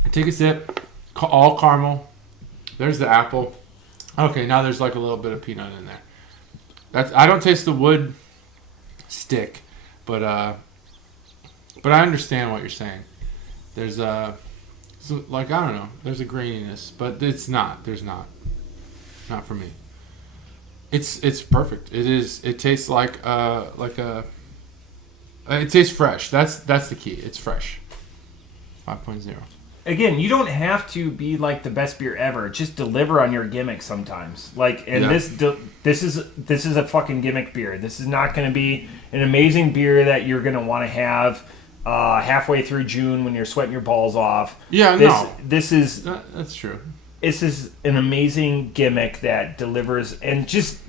I take a sip, all caramel. There's the apple. Okay, now there's like a little bit of peanut in there. I don't taste the wood stick, but I understand what you're saying. There's I don't know. There's a graininess, but it's not. There's not. Not for me. It's perfect. It is. It tastes like a. It tastes fresh. That's the key. It's fresh. 5.0. Again, you don't have to be like the best beer ever. Just deliver on your gimmick sometimes. This is a fucking gimmick beer. This is not going to be an amazing beer that you're going to want to have halfway through June when you're sweating your balls off. Yeah, This is that's true. This is an amazing gimmick that delivers, and just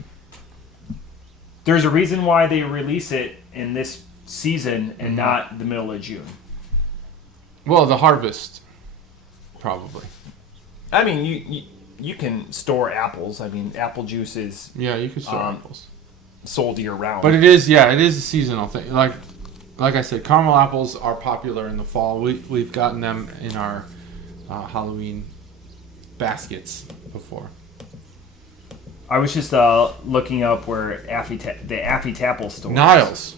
there's a reason why they release it in this season and not the middle of June. Well, the harvest. Probably. I mean, you can store apples. I mean, apple juice is you can store apples sold year round. But it is a seasonal thing. Like I said, caramel apples are popular in the fall. We've gotten them in our Halloween baskets before. I was just looking up where the Affy Tapple store. Niles.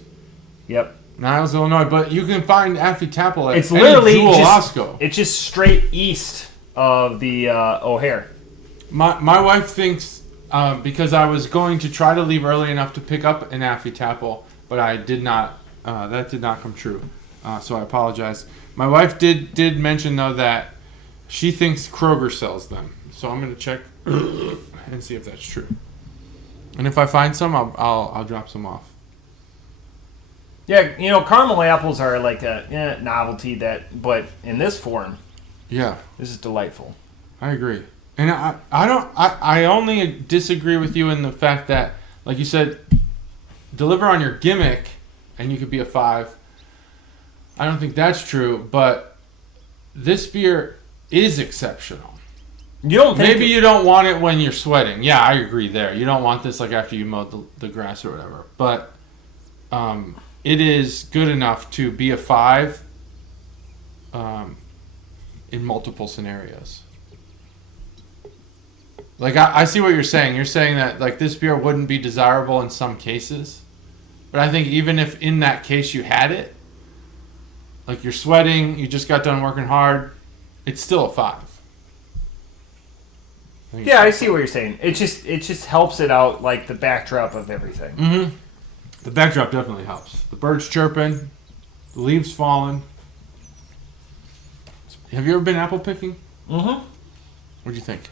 Yep. Niles, Illinois, but you can find Affy Tapple at it's literally any Jewel-Osco. It's just straight east of the O'Hare. My wife thinks because I was going to try to leave early enough to pick up an Affy Tapple, but I did not. That did not come true, so I apologize. My wife did mention though that she thinks Kroger sells them, so I'm going to check and see if that's true. And if I find some, I'll drop some off. Yeah, caramel apples are like a novelty but in this form, this is delightful. I agree, and I only disagree with you in the fact that like you said, deliver on your gimmick, and you could be a 5. I don't think that's true, but this beer is exceptional. You don't think Maybe you don't want it when you're sweating. Yeah, I agree there. You don't want this like after you mowed the grass or whatever. But it is good enough to be a 5 in multiple scenarios. Like, I see what you're saying. You're saying that like this beer wouldn't be desirable in some cases. But I think even if in that case you had it, like you're sweating, you just got done working hard, it's still a 5. Yeah, I see what you're saying. It just helps it out, like the backdrop of everything. Mm-hmm. The backdrop definitely helps. The birds chirping, the leaves falling. Have you ever been apple picking? Mm-hmm. What'd you think?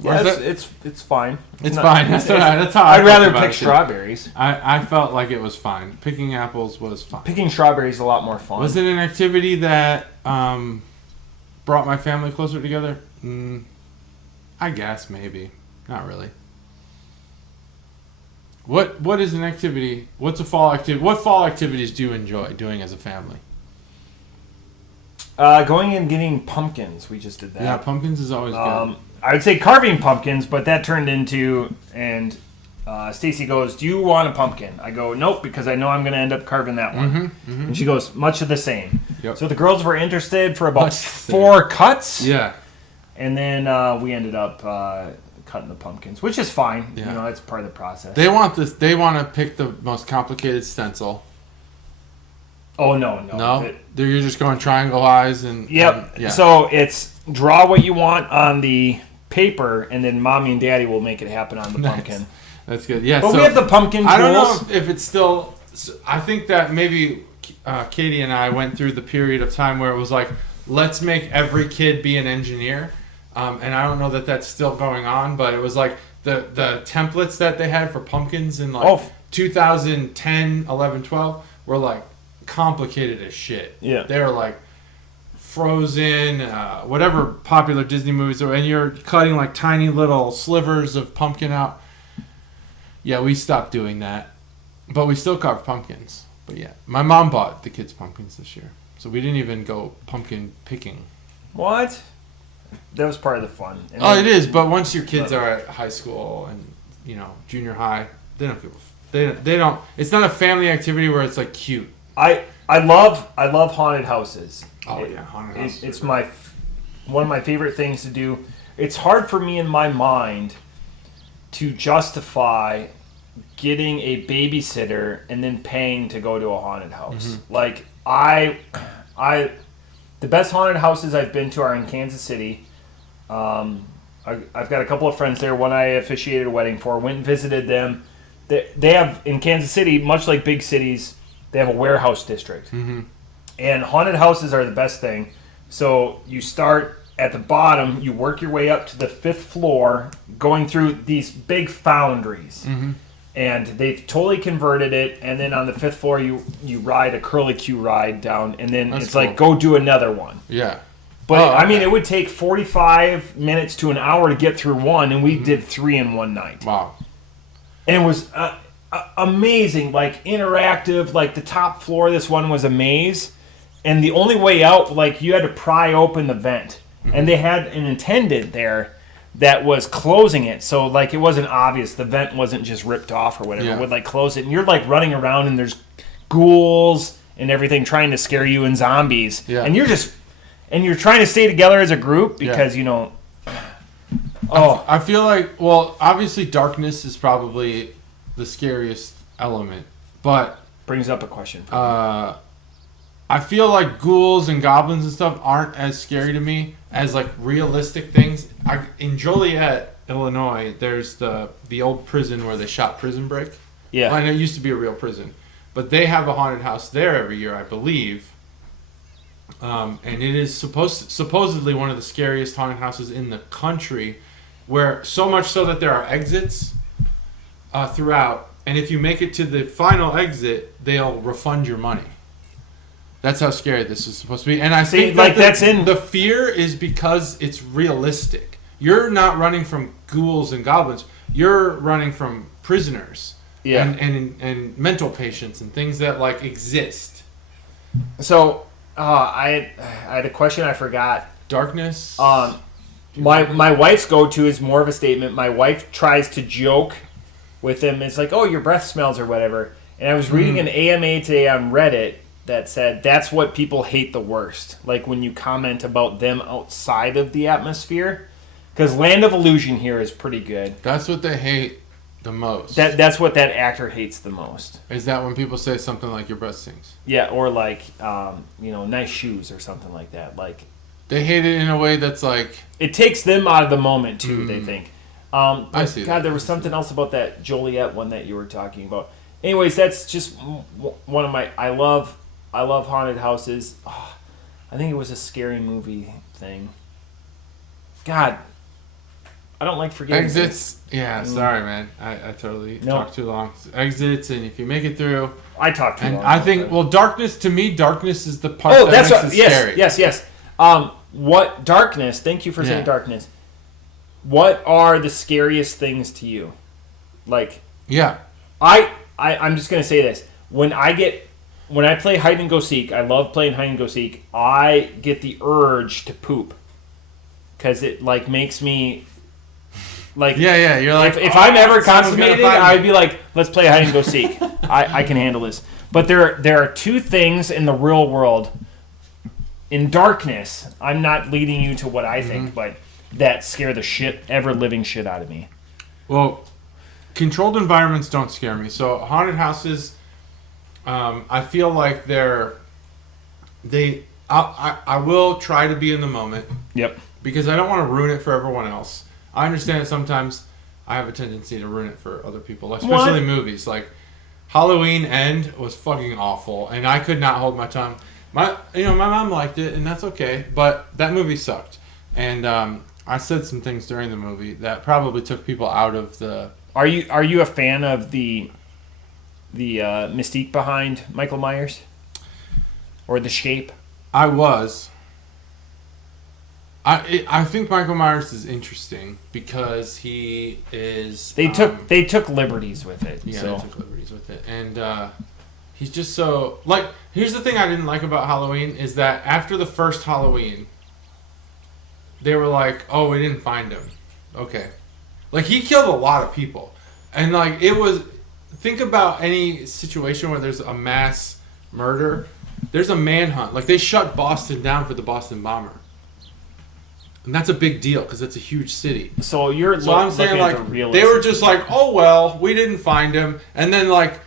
Yeah, it's fine. It's fine. That's how I'd rather pick strawberries. I felt like it was fine. Picking apples was fine. Picking strawberries is a lot more fun. Was it an activity that brought my family closer together? I guess maybe. Not really. What is an activity? What's a fall activity? What fall activities do you enjoy doing as a family? Going and getting pumpkins. We just did that. Yeah, pumpkins is always good. I would say carving pumpkins, but that turned into, and Stacy goes, "Do you want a pumpkin?" I go, "Nope," because I know I'm going to end up carving that one. Mm-hmm. And she goes, "Much of the same." Yep. So the girls were interested for about 4 cuts. Yeah. And then we ended up cutting the pumpkins, which is fine. Yeah. You know, it's part of the process. They want this. They want to pick the most complicated stencil. Oh no! You're just going triangle eyes and. Yep. Yeah. So it's draw what you want on the paper, and then mommy and daddy will make it happen on the pumpkin. That's good. Yeah. But so we have the pumpkin tools. I don't know if it's still. I think that maybe Katie and I went through the period of time where it was like, let's make every kid be an engineer. And I don't know that that's still going on, but it was like the templates that they had for pumpkins in like 2010, 11, 12 were like complicated as shit. Yeah. They were like Frozen, whatever popular Disney movies are, and you're cutting like tiny little slivers of pumpkin out. Yeah, we stopped doing that, but we still carve pumpkins. But yeah, my mom bought the kids pumpkins this year, so we didn't even go pumpkin picking. What? That was part of the fun. And it is. But once your kids are at high school and junior high, they don't give. They don't. It's not a family activity where it's like cute. I love haunted houses. Oh yeah, haunted houses. It's one of my favorite things to do. It's hard for me in my mind to justify getting a babysitter and then paying to go to a haunted house. Mm-hmm. Like the best haunted houses I've been to are in Kansas City. I've got a couple of friends there. One I officiated a wedding for. Went and visited them. They have, in Kansas City, much like big cities, they have a warehouse district. Mm-hmm. And haunted houses are the best thing. So you start at the bottom, you work your way up to the 5th floor, going through these big foundries. Mm-hmm. And they've totally converted it, and then on the 5th floor you ride a curlicue ride down, and then That's it's cool. like, go do another one. Yeah. But okay. I mean, it would take 45 minutes to an hour to get through one, and we did 3 in one night. Wow. And it was amazing, like interactive, like the top floor of this one was a maze, and the only way out, like you had to pry open the vent, and they had an attendant there that was closing it, so like it wasn't obvious, the vent wasn't just ripped off or whatever. Yeah. It would like close it, and you're like running around, and there's ghouls and everything trying to scare you, and zombies, and you're trying to stay together as a group because I feel like, well, obviously darkness is probably the scariest element, but brings up a question for me. I feel like ghouls and goblins and stuff aren't as scary to me as like realistic things. In Joliet, Illinois, there's the old prison where they shot Prison Break. Yeah. Well, and it used to be a real prison, but they have a haunted house there every year, I believe. And it is supposedly one of the scariest haunted houses in the country, where so much so that there are exits throughout, and if you make it to the final exit, they'll refund your money. That's how scary this is supposed to be. And I think like that's in the fear is because it's realistic. you're not running from ghouls and goblins. You're running from prisoners and mental patients and things that like exist. So I had a question I forgot. Darkness. My wife's go-to is more of a statement. My wife tries to joke with him. It's like, oh, your breath smells or whatever. And I was reading an AMA today on Reddit that said that's what people hate the worst. Like when you comment about them outside of the atmosphere. Because Land of Illusion here is pretty good. That's what they hate the most. That's what that actor hates the most. Is that when people say something like your breath stinks? Yeah, or like, nice shoes or something like that. Like, they hate it in a way that's like... It takes them out of the moment, too, they think. I see God, there was something else about that Joliet one that you were talking about. Anyways, that's just one of my... I love haunted houses. Oh, I think it was a scary movie thing. God, I don't like forgetting. Exits. Yeah, sorry, man. I totally talked too long. Exits, and if you make it through... I talked too long. And I think, darkness, to me, darkness is the part that makes it scary. Yes. What darkness? Thank you for saying darkness. What are the scariest things to you? Like, I'm just gonna say this. When I play hide and go seek, I love playing hide and go seek. I get the urge to poop because it like makes me like You're like if I'm ever constipated, I'd be like, let's play hide and go seek. I can handle this. But there are two things in the real world. In darkness, I'm not leading you to what I think, but that scare the ever-living shit out of me. Well, controlled environments don't scare me. So haunted houses, I feel like I will try to be in the moment. Yep. Because I don't want to ruin it for everyone else. I understand that sometimes I have a tendency to ruin it for other people, especially movies. Like Halloween End was fucking awful, and I could not hold my tongue. My mom liked it, and that's okay. But that movie sucked, and I said some things during the movie that probably took people out of the. Are you a fan of the mystique behind Michael Myers, or the shape? I was. I think Michael Myers is interesting because he is. They took liberties with it. Yeah, so. They took liberties with it, and. He's just so... Like, here's the thing I didn't like about Halloween is that after the first Halloween, they were like, oh, we didn't find him. Okay. Like, he killed a lot of people. And, like, it was... Think about any situation where there's a mass murder. There's a manhunt. Like, they shut Boston down for the Boston bomber. And that's a big deal because it's a huge city. So I'm saying, like, they were just like, oh, well, we didn't find him. And then, like...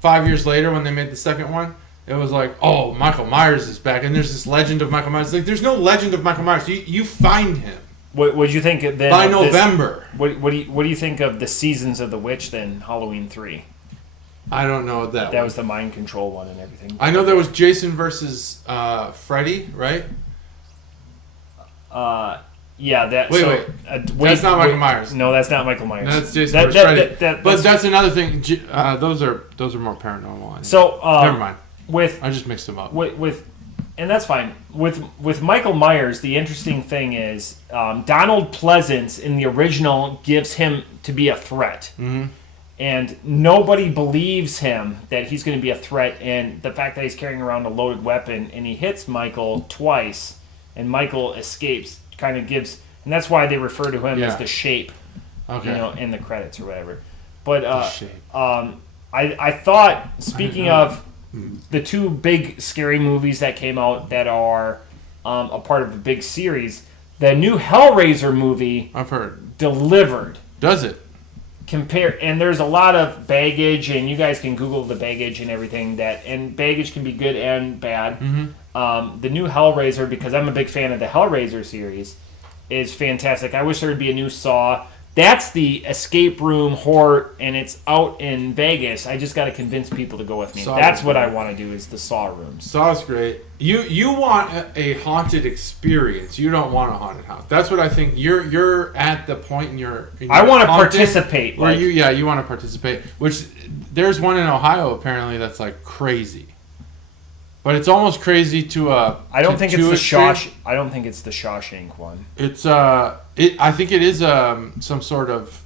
5 years later, when they made the second one, it was like, oh, Michael Myers is back, and there's this legend of Michael Myers. Like, there's no legend of Michael Myers. You find him. What do you think then? By November. What do you think of the Seasons of the Witch then? Halloween 3. I don't know that was the mind control one and everything. I know there was Jason versus Freddy, right? Yeah, that. Wait. That's not Michael Myers. No, that's not Michael Myers. No, that's Jason versus Freddy. But that's another thing. Those are more paranormal. So never mind. I just mixed them up. And that's fine. With Michael Myers, the interesting thing is Donald Pleasance in the original gives him to be a threat. Mm-hmm. And nobody believes him that he's going to be a threat. And the fact that he's carrying around a loaded weapon and he hits Michael twice and Michael escapes kind of gives... And that's why they refer to him as the Shape, in the credits or whatever. But I thought, speaking of the two big scary movies that came out that are a part of a big series, the new Hellraiser movie... I've heard. Delivered. Does it? And there's a lot of baggage, and you guys can Google the baggage and everything and baggage can be good and bad. Mm-hmm. The new Hellraiser, because I'm a big fan of the Hellraiser series, is fantastic. I wish there would be a new Saw. That's the escape room horror, and it's out in Vegas. I just got to convince people to go with me. That's what I want to do, is the Saw rooms. Saw's great. You want a haunted experience. You don't want a haunted house. That's what I think. You're at the point in your I want to participate. Where you want to participate. Which there's one in Ohio apparently that's like crazy. But it's almost crazy to I don't think it's the extreme. I don't think it's the Shawshank one. It's I think it is some sort of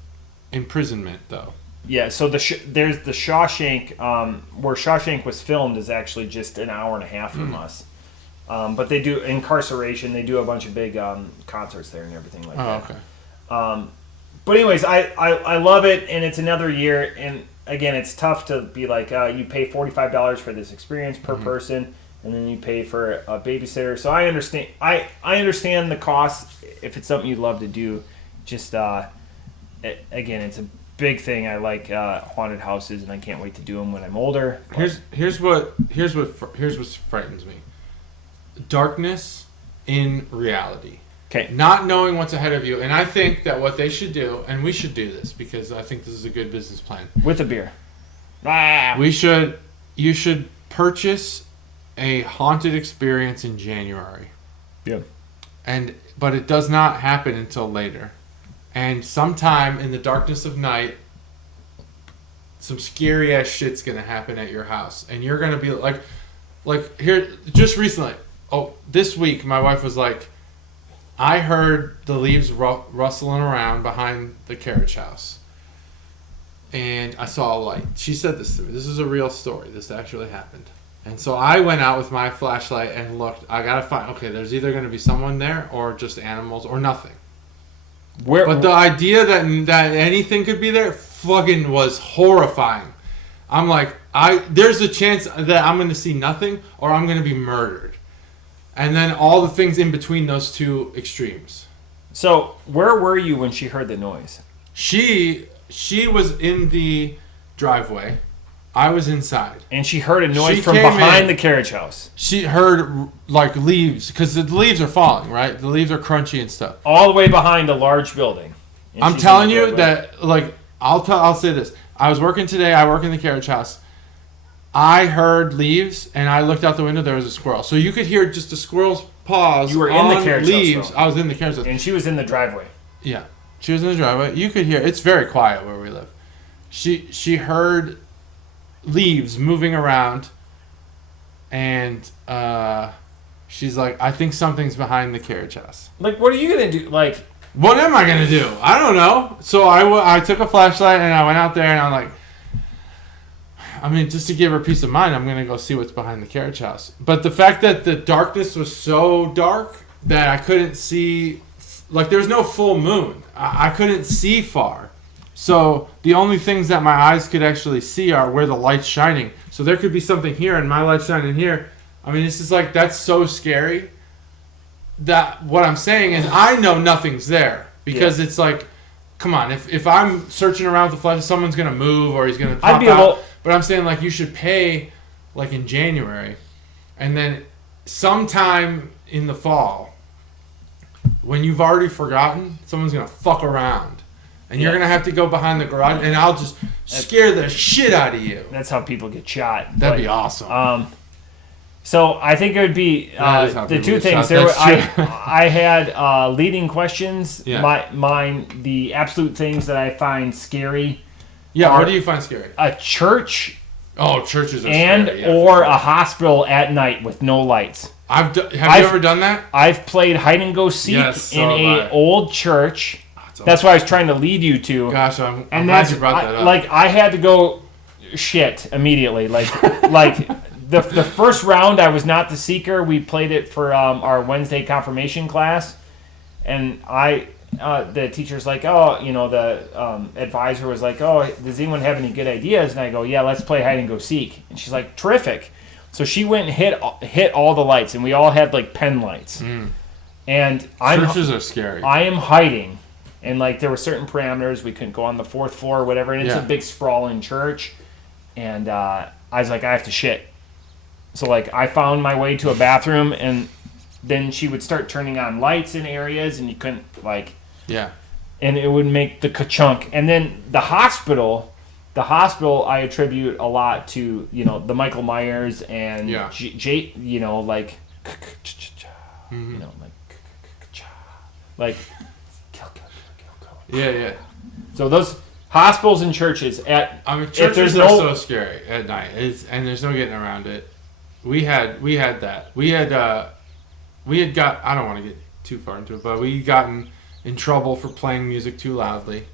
imprisonment though. Yeah, so there's the Shawshank, where Shawshank was filmed is actually just an hour and a half from us. But they do incarceration. They do a bunch of big concerts there and everything like that. Okay. But anyways, I love it, and it's another year. And again, it's tough to be like, you pay $45 for this experience per person, and then you pay for a babysitter. So I understand. I understand the cost if it's something you'd love to do. Just again, it's a big thing. I like haunted houses, and I can't wait to do them when I'm older. Here's what frightens me. Darkness in reality. Okay. Not knowing what's ahead of you, and I think that what they should do, and we should do this because I think this is a good business plan. With a beer. You should purchase a haunted experience in January. Yeah. But it does not happen until later. And sometime in the darkness of night, some scary ass shit's gonna happen at your house, and you're gonna be like here just recently. Oh, this week my wife was like, I heard the leaves rustling around behind the carriage house, and I saw a light. She said this to me. This is a real story. This actually happened. And so I went out with my flashlight and looked. I gotta find. Okay, there's either gonna be someone there or just animals or nothing. But the idea that anything could be there fucking was horrifying. I'm like, there's a chance that I'm going to see nothing or I'm going to be murdered. And then all the things in between those two extremes. So, where were you when she heard the noise? She was in the driveway. I was inside. And she heard a noise from behind the carriage house. She heard like leaves, because the leaves are falling, right? The leaves are crunchy and stuff. All the way behind a large building. And I'm telling you that, like, I'll say this. I was working today. I work in the carriage house. I heard leaves, and I looked out the window. There was a squirrel. So you could hear just a squirrel's paws. You were in the carriage leaves. house, I was in the carriage house. And she was in the driveway. Yeah. She was in the driveway. You could hear. It's very quiet where we live. She heard leaves moving around, and she's like, I think something's behind the carriage house. Like, what are you going to do? Like, what am I going to do? I don't know. So I took a flashlight, and I went out there, and I'm like, I mean, just to give her peace of mind, I'm going to go see what's behind the carriage house. But the fact that the darkness was so dark that I couldn't see, like, there's no full moon. I couldn't see far. So the only things that my eyes could actually see are where the light's shining. So there could be something here, and my light's shining here. I mean, it's just like, that's so scary. That what I'm saying is, I know nothing's there because it's like, come on, if I'm searching around with the flash, someone's gonna move or he's gonna pop out. But I'm saying, like, you should pay like in January, and then sometime in the fall, when you've already forgotten, someone's gonna fuck around, and you're gonna have to go behind the garage, and I'll just scare the shit out of you. That's how people get shot. That'd be awesome. So I think it would be the two things. I had leading questions. Yeah. Mine, the absolute things that I find scary. Yeah, what do you find scary? A church. Oh, churches are scary. Or a hospital at night with no lights. Have you ever done that? I've played hide and go seek in an old church. That's what I was trying to lead you to. Gosh, I'm glad you brought that up. Like, I had to go shit immediately. Like the first round, I was not the seeker. We played it for our Wednesday confirmation class, and the teacher's like, oh, the advisor was like, oh, does anyone have any good ideas? And I go, yeah, let's play hide and go seek. And she's like, terrific. So she went and hit all the lights, and we all had like pen lights. And churches are scary. I am hiding, and like there were certain parameters. We couldn't go on the fourth floor or whatever. And it's a big sprawling church, and I was like, I have to shit. So, like, I found my way to a bathroom, and then she would start turning on lights in areas, and you couldn't, like... Yeah. And it would make the ka-chunk. And then the hospital I attribute a lot to, the Michael Myers and... like... Like... Kill. Yeah. So those... Hospitals and churches churches are so scary at night, and there's no getting around it. We had that. We had got. I don't want to get too far into it, but we gotten in trouble for playing music too loudly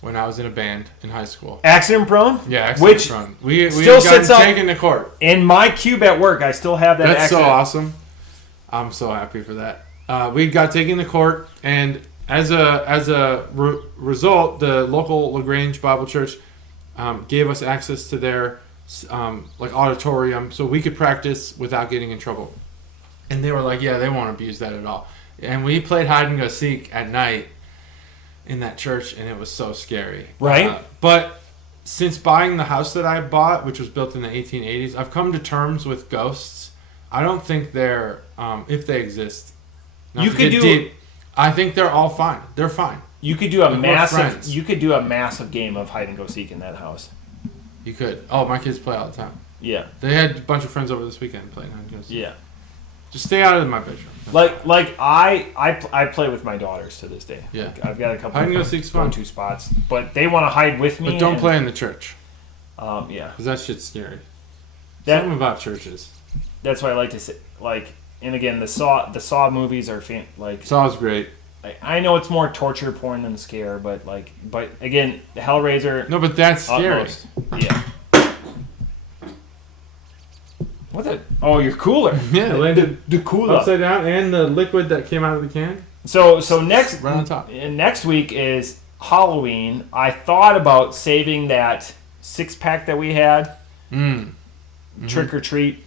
when I was in a band in high school. Accident prone? Yeah, accident prone. We still had gotten sits taken to court. In my cube at work, I still have that That's accident. so awesome. I'm so happy for that. We got taken to court, and as a result, the local LaGrange Bible Church gave us access to their auditorium so we could practice without getting in trouble. And they were like, yeah, they won't abuse that at all. And we played hide and go seek at night in that church, and it was so scary. Right. But since buying the house that I bought, which was built in the 1880s, I've come to terms with ghosts. I don't think they're, if they exist. I think they're all fine. They're fine. You could do a massive game of hide and go seek in that house. You could. Oh, my kids play all the time. Yeah. They had a bunch of friends over this weekend playing hide and go seek. Yeah. Just stay out of my bedroom. I play with my daughters to this day. Yeah. I've got a couple hide and go seek's fun. Go-to spots, but they want to hide with me. But don't play in the church. Yeah. Because that shit's scary. Something about churches. That's why I like to say, and again, the Saw movies are Saw's great. I know it's more torture porn than scare, but again, the Hellraiser. No, but that's scary. Utmost. Yeah. What the? Oh, your cooler. Yeah, the cooler upside down, and the liquid that came out of the can. So next right on top. Next week is Halloween. I thought about saving that 6-pack that we had. Trick or treat.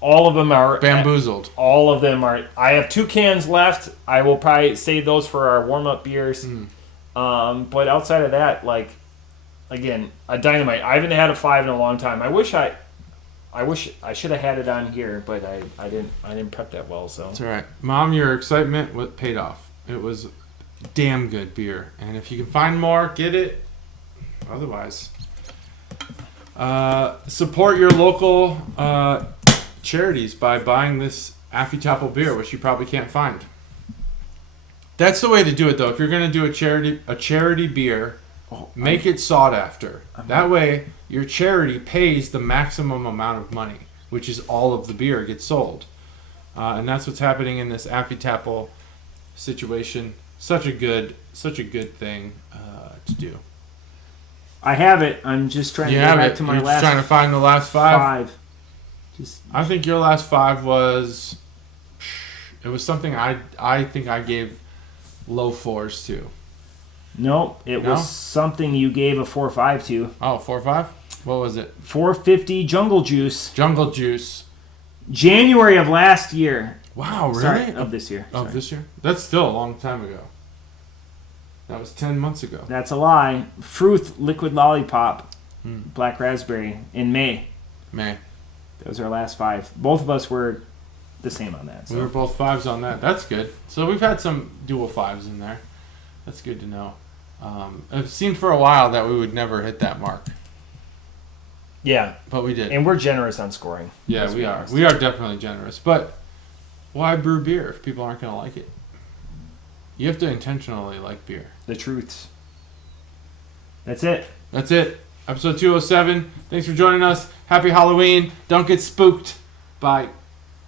All of them are bamboozled. All of them are. I have 2 cans left. I will probably save those for our warm-up beers. But outside of that, again, a dynamite. I haven't had a 5 in a long time. I wish I should have had it on here, but I didn't prep that well. So that's all right, Mom. Your excitement paid off. It was damn good beer, and if you can find more, get it. Otherwise, support your local charities by buying this Affy Tapple beer, which you probably can't find. That's the way to do it, though. If you're going to do a charity beer, make it sought after. That way, your charity pays the maximum amount of money, which is all of the beer gets sold. And that's what's happening in this Affy Tapple situation. Such a good thing to do. I have it. I'm just trying to get back to my last. Trying to find the last 5. 5. I think your last 5 was. It was something I think I gave low 4s to. Nope, it was something you gave a 4.5 to. Oh, 4.5? What was it? 450 Jungle Juice. Jungle Juice. January of last year. Wow, really? Sorry, of this year. Of this year? That's still a long time ago. That was 10 months ago. That's a lie. Fruit Liquid Lollipop. Black Raspberry in May. Those are our last 5. Both of us were the same on that. So. We were both 5s on that. That's good. So we've had some dual 5s in there. That's good to know. It seemed for a while that we would never hit that mark. Yeah. But we did. And we're generous on scoring. Yeah, we are. We are definitely generous. But why brew beer if people aren't going to like it? You have to intentionally like beer. The truths. That's it. That's it. Episode 207. Thanks for joining us. Happy Halloween. Don't get spooked. Bye.